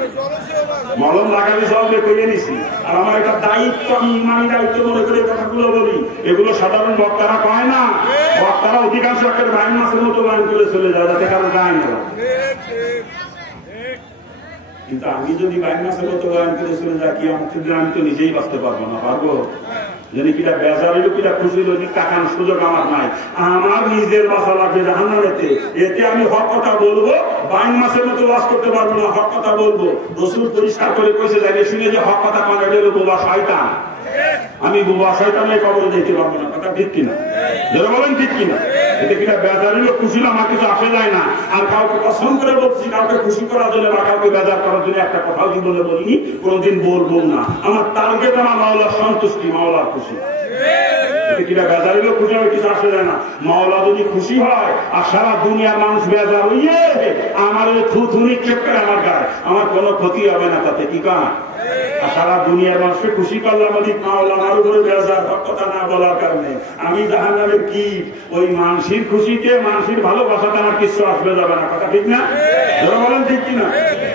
মলম লাগালে জল দিয়ে কয়ে নিছি। আর আমার একটা দায়িত্ব, আমি ইমানি দায়িত্ব মনে করে কথাগুলো বলি। এগুলো সাধারণ বক্তারা কয় না, বক্তারা অধিকাংশ একটা বাইন মাসের মতো বাইন করে চলে যায়, যাতে কারো গায়ে না। কিন্তু আমি যদি বাইন মাসের মতো বাইন করে চলে যাই, কি আমার ক্ষেত্রে আমি তো নিজেই বাঁচতে পারবো না, পারবো? যদি কিটা বেজার হইল, কিটা খুশি হইল, টাকার সুযোগ আমার নাই। আমার নিজের বাসা লাগবে জাহান্নামেতে। এতে আমি হক কথা বলবো, বাইন মাসের মতো ওয়াজ করতে পারবো না, হক কথা বলবো। রসুল পরিষ্কার করে কইছে, যাইলে শুনে যে হক কথা কানে গেল বোবা শয়তান। আমি বোবা শয়তানের কবরে যেতে পারবো না, কথা ঠিক কিনা? যারা বলেন ঠিক কিনা? এতে কিটা বেজার হইল, খুশি হইল, আমার কিছু আসে যায় না। আর কাউকে পছন্দ করে বলছি, কাউকে খুশি করার জন্য বা কাউকে বেজার করার জন্য একটা কথাও জীবনে বলিনি, কোনোদিন বলবো না। আমার টার্গেট আমার মাওলার সন্তুষ্টি, মাওলার খুশি। কিনা বেজার হইল, খুশি হবে, কিছু আসে যায় না। মাওলা যদি খুশি হয় আর সারা দুনিয়ার মানুষ বেজার হইয়ে আমার থুথু নিক্ষেপ করে আমার গায়ে, আমার কোনো ক্ষতি হবে না তাতে, কি কারণ? আর সারা দুনিয়ার মানুষকে খুশি করলাম মাওলা আমার উপরে বেজার, কথা না বলার কারণে আমি জাহান্নামের কি ওই মানসির খুশিতে, মানসির ভালোবাসাতে আমার কিছু আসবে যাবে না, কথা ঠিক না? যারা বলেন ঠিক কিনা?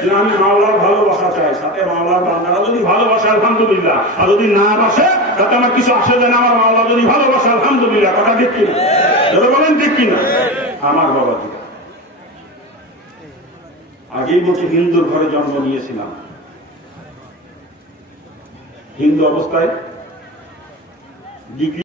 যে আমি মাওলার ভালোবাসা চাই, সাথে মাওলার বান্দারা যদি ভালোবাসে আলহামদুলিল্লাহ, আর যদি না বাসে তাতে আমার কিছু আসে যায় না। আমার মাওলা যদি ভালোবাসে আলহামদুলিল্লাহ, কথা ঠিক কিনা? যারা বলেন ঠিক কিনা? আমার বাবা আগেই বলছে হিন্দুর ঘরে জন্ম নিয়েছিলাম, হিন্দু অবস্থায় ডিগ্রি